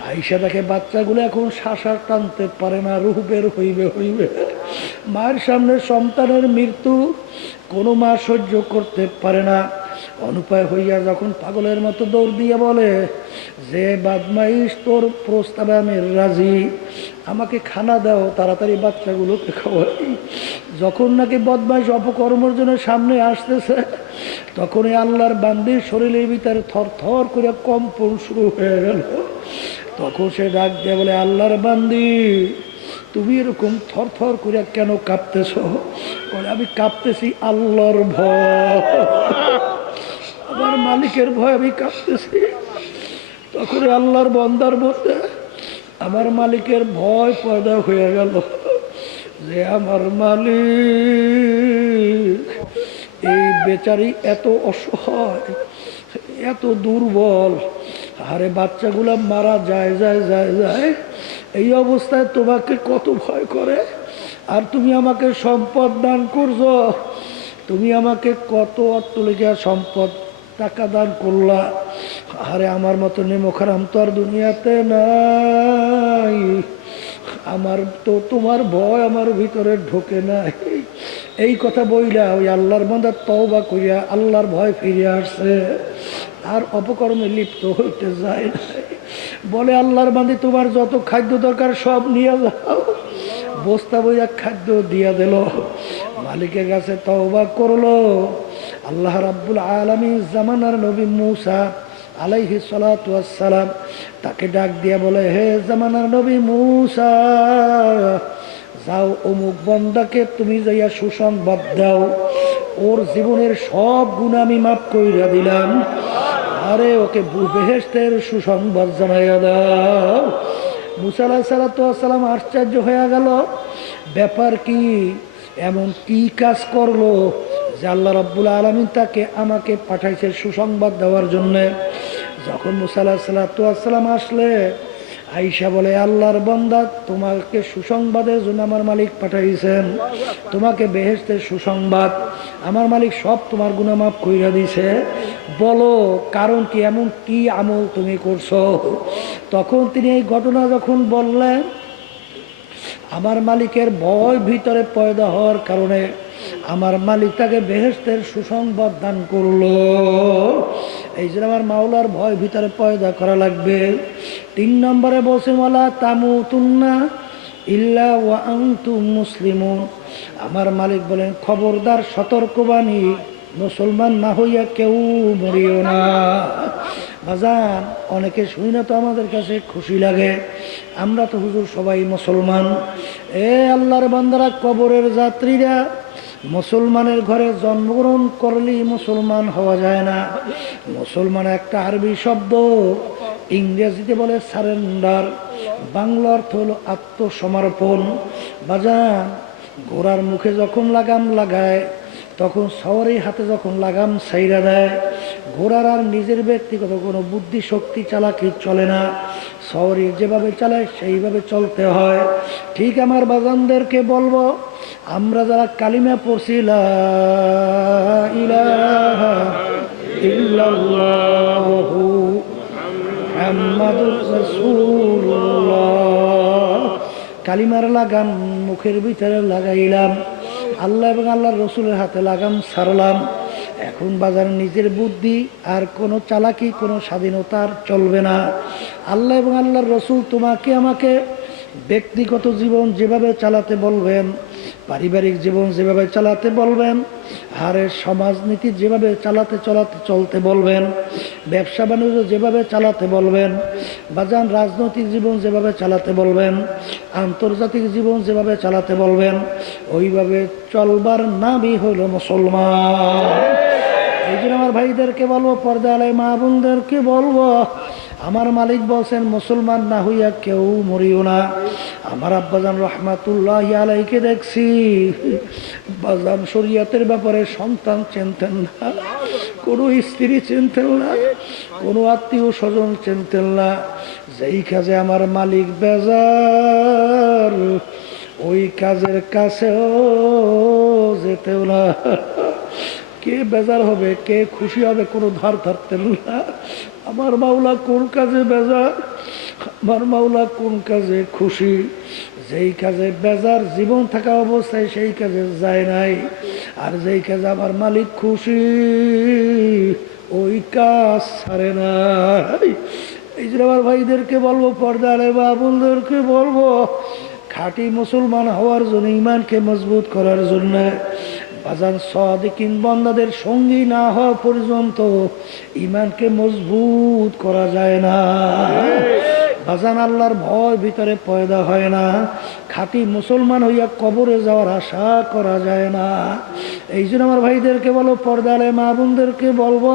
আইসা দেখে বাচ্চাগুলো এখন শ্বাস টানতে পারে না, রুহ বের হইবে। মায়ের সামনে সন্তানের মৃত্যু কোনো মা সহ্য করতে পারে না, অনুপায় হইয়া যখন পাগলের মতো দৌড় দিয়ে বলে যে বদমাইশ তোর প্রস্তাবে আমি রাজি, আমাকে খানা দাও, তাড়াতাড়ি বাচ্চাগুলোকে খাওয়াই। যখন নাকি বদমাইশ অপকর্মের জন্য সামনে আসতেছে, তখনই আল্লাহর বান্দির শরীরের ভিতরে থর থর করে কম্পন শুরু হয়ে গেল। তখন সে ডাক দিয়ে বলে, আল্লাহর বান্দি তুমি এরকম থর থর করে কেন কাঁপতেছ? বলে, আমি কাঁপতেছি আল্লাহর ভয়, আমার মালিকের ভয় আমি কাঁপতেছি। তখন আল্লাহর বান্দার মধ্যে আমার মালিকের ভয় পয়দা হয়ে গেল, যে আমার মালিক এই বেচারি এত অসহায়, এত দুর্বল, আরে বাচ্চাগুলা মারা যায় যায় যায় যায়, এই অবস্থায় তোমাকে কত ভয় করে, আর তুমি আমাকে সম্পদ দান করছো, তুমি আমাকে কত অট্টলিকা সম্পদ টাকা দান করলা, আরে আমার মতো নেমোখারাম তো আর দুনিয়াতে নাই, আমার তো তোমার ভয় আমার ভিতরে ঢোকে নাই। এই কথা বইলা ওই আল্লাহর বান্দা তওবা কইরা আল্লাহর ভয় ফিরে আসছে, আর অপকর্মে লিপ্ত হইতে যায় না। বলে, আল্লাহর বান্দি তোমার যত খাদ্য দরকার সব নিয়ে যাও। বস্তা বইয়া খাদ্য দিয়া দিল, মালিকের কাছে তওবা করলো। আল্লাহ রাব্বুল আলামিন জামানার নবী মূসা আলাইহিস সালাতু ওয়াস সালাম তাকে ডাক দিয়া বলে, হে জামানার নবী মূসা, যাও অমুক বান্দাকে তুমি যাইয়া সুসংবাদ দাও, ওর জীবনের সব গুনাহ আমি মাফ কইরা দিলাম, আরে ওকে বেহেশতের সুসংবাদ জানাইয়া দাও। মূসা আলাইহিস সালাতু ওয়াস সালাম আশ্চর্য হয়ে গেল, ব্যাপার কি, এমন কি কাজ করলো যে আল্লাহ রাব্বুল আলামিন তাকে আমাকে পাঠাইছে সুসংবাদ দেওয়ার জন্যে। যখন মূসা আলাইহিস সালাতু ওয়াস সালাম আসলে, আয়েশা বলে, আল্লাহর বান্দা তোমাকে সুসংবাদের জন্য আমার মালিক পাঠাইছেন, তোমাকে বেহেশতের সুসংবাদ, আমার মালিক সব তোমার গুনাহ মাফ কইরা দিছে, বলো কারণ কি, এমন কি আমল তুমি করছো? তখন তিনি এই ঘটনা যখন বললেন, আমার মালিকের ভয় ভিতরে পয়দা হওয়ার কারণে আমার মালিক তাকে বেহেশতের সুসংবাদ দান করলো। এই জন্য আমার মাওলার ভয় ভিতরে পয়দা করা লাগবে। 3 নম্বরে বলছে, ওয়ালা তামুতুন্না ইল্লা ওয়া আনতুম মুসলিমুন। আমার মালিক বলেন, খবরদার, সতর্কবাণী, মুসলমান না হইয়া কেউ মরিও না। বাজান, অনেকে শুনি না তো আমাদের কাছে খুশি লাগে, আমরা তো হুজুর সবাই মুসলমান। এ আল্লাহর বান্দারা, কবরের যাত্রীরা, মুসলমানের ঘরে জন্মগ্রহণ করলেই মুসলমান হওয়া যায় না। মুসলমান একটা আরবি শব্দ, ইংরেজিতে বলে সারেন্ডার, বাংলা অর্থ হলো আত্মসমর্পণ। বাজান, ঘোড়ার মুখে যখন লাগাম লাগায়, তখন সওয়ারি হাতে যখন লাগাম ছাইরা দেয়, ঘোড়ার আর নিজের ব্যক্তিগত কোনো বুদ্ধি শক্তি চালাকি চলে না, সওয়ারি যেভাবে চালায় সেইভাবে চলতে হয়। ঠিক আমার বাজানদেরকে বলবো, আমরা যারা কালিমা পড়ছি লা ইলাহা ইল্লাল্লাহু মুহাম্মাদুর রাসূলুল্লাহ, কালিমার লাগাম মুখের ভিতরে লাগাইলাম, আল্লাহ এবং আল্লাহর রসুলের হাতে লাগাম ছাড়লাম, এখন বাজার নিজের বুদ্ধি আর কোনো চালাকি, কোনো স্বাধীনতার চলবে না। আল্লাহ এবং আল্লাহর রসুল তোমাকে আমাকে ব্যক্তিগত জীবন যেভাবে চালাতে বলবেন, পারিবারিক জীবন যেভাবে চালাতে বলবেন, আর সমাজনীতি যেভাবে চলতে বলবেন, ব্যবসা বাণিজ্য যেভাবে চালাতে বলবেন, বাজান রাজনৈতিক জীবন যেভাবে চালাতে বলবেন, আন্তর্জাতিক জীবন যেভাবে চালাতে বলবেন, ওইভাবে চলবার নামই হইল মুসলমান। এই জন্য আমার ভাইদেরকে বলবো, পর্দা আলাই মা বোনদেরকে বলবো, আমার মালিক বলছেন মুসলমান না হইয়া কেউ মরিও না। আমার আব্বাজান রহমাতুল্লাহ আলাইকে দেখছি বাজান শরীয়তের ব্যাপারে সন্তান চিনতেন না, কোনো স্ত্রী চিনতেন না, কোনো আত্মীয় স্বজন চিনতেন না। যেই কাজে আমার মালিক বেজার, ওই কাজের কাছেও যেতেও না। কে বেজার হবে, কে খুশি হবে, কোনো ধার থাকতেন না। আমার মাওলা কোন কাজে বেজার, আমার মাওলা কোন কাজে খুশি। যেই কাজে বেজার জীবন থাকা অবস্থায় সেই কাজে যায় নাই, আর যেই কাজে আমার মালিক খুশি ওই কাজ ছাড়ে নাই। এই জন্য আমার ভাইদেরকে বলবো, পর্দা আলে বাবুলদেরকে বলবো, খাঁটি মুসলমান হওয়ার জন্য, ইমানকে মজবুত করার জন্য বাজান সাদিকিন বান্দাদের সঙ্গী না হওয়া পর্যন্ত ইমানকে মজবুত করা যায় না। বাজান আল্লাহর ভয় ভিতরে পয়দা হয় না। খাঁটি মুসলমান হইয়া কবরে যাওয়ার আশা করা যায় না। এই জন্য আমার ভাইদেরকে বলো, পর্দালে মা বোনদেরকে বলবো,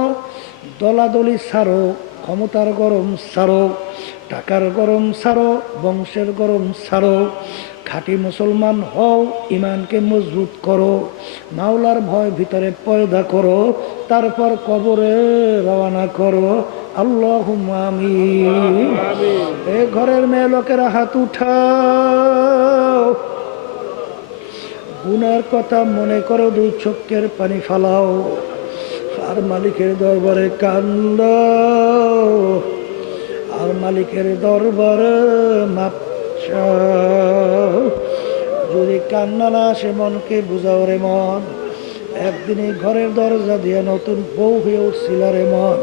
দলাদলি ছাড়ো, ক্ষমতার গরম ছাড়ো, টাকার গরম ছাড়ো, বংশের গরম ছাড়ো, খাঁটি মুসলমান হও, ইমানকে মজবুত করো, মাওলার ভয় ভিতরে পয়দা করো, তারপর কবরে রওনা করো। আল্লাহুম্মা আমিন। এ ঘরের মেয়ে লোকেরা হাত উঠাও, গুনার কথা মনে করো, দুই চোখের পানি ফালাও, আর মালিকের দরবারে কান্দাও, আর মালিকের দরবারে মাপ চাও। যদি কান্না না আসে, মনকে বুঝাও রে মন। একদিনে ঘরের দরজা দিয়ে নতুন বউ হয়ে উঠছিল রে মন।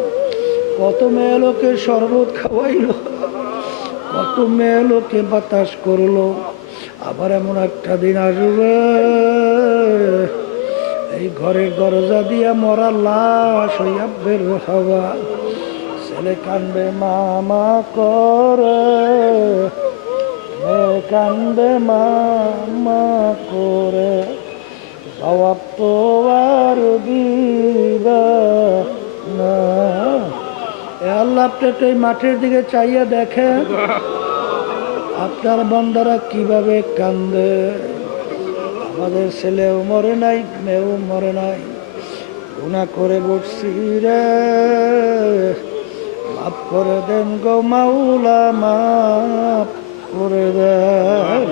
কত মেয়ে লোকে শরবত খাওয়াইল, কত মেয়ে লোকে বাতাস করলো। আবার এমন একটা দিন আসবে, এই ঘরের দরজা দিয়ে মরা লাশ হইয়া বের হওয়া। ছেলে কান্দে মামা করে, মেয়ে কান্দে মামা করে, জবাব তো আর দিবা না। আল্লাহ, আপনি একটু এই মাঠের দিকে চাইয়া দেখেন, আপনার বান্দারা কিভাবে কান্দে। আমাদের ছেলেও মরে নাই, মেয়েও মরে নাই, গুনাহ করে বসছি রে, মাফ করে দেন গো মাওলা, মাফ করে দেন।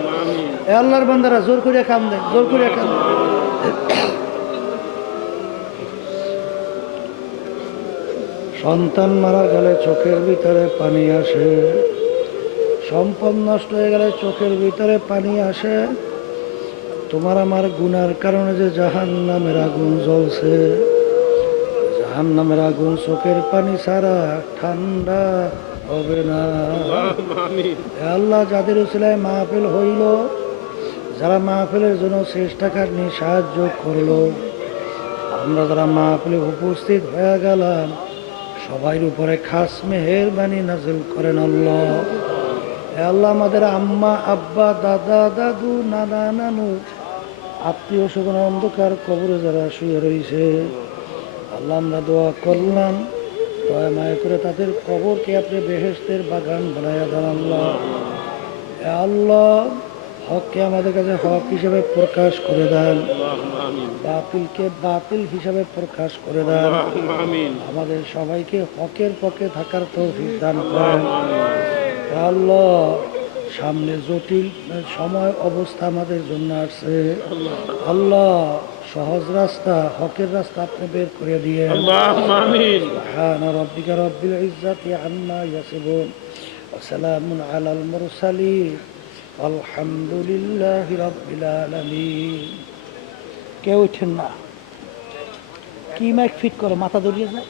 আল্লাহর বান্দারা জোর করে কান্দে, জোর করে কান্দে। সন্তান মারা গেলে চোখের ভিতরে পানি আসে, সম্পদ নষ্ট হয়ে গেলে চোখের ভিতরে পানি আসে। তোমার আমার গুনার কারণে যে জাহান্নামের আগুন জ্বলছে, জাহান্নামের আগুন চোখের পানি ছাড়া ঠান্ডা হবে না। আল্লাহ, যাদের উসিলায় মাহফিল হইল, যারা মাহফিলের জন্য চেষ্টা খাটনি সাহায্য করলো, আমরা যারা মাহফিলে উপস্থিত হয়ে গেলাম, সবার উপরে খাস মেহেরবানি নাজিল করেন আল্লাহ। আল্লাহ, আমাদের আম্মা আব্বা দাদা দাদু নানা নানু আত্মীয় স্বজন অন্ধকার কবরে যারা শুয়ে রয়েছে, আল্লাহ আমরা দোয়া করলাম, দয়া মায়া করে তাদের কবরকে আপনি বেহেশতের বাগান বানাইয়া দেন আল্লাহ। আল্লাহ, হককে আমাদের কাছে হক হিসেবে প্রকাশ করে দেন, বাতিলকে বাতিল হিসাবে প্রকাশ করে দেন। আমাদের সবাইকে হকের পক্ষে থাকার তৌফিক দান করেন আল্লাহ। সামনে জটিল সময় অবস্থা আমাদের জন্য আসছে আল্লাহ, সহজ রাস্তা, হকের রাস্তা আপনি বের করে দিয়ে সুবহানা রাব্বিকা রাব্বিল ইজ্জাতি আম্মা ইয়াসিফুন ওয়া সালামুন আলাল মুরসালিন আলহামদুলিল্লাহি রাব্বিল আলামিন। কেউ উঠেন না। কি মাইক ফিট করো মাথা ধরিয়ে যায়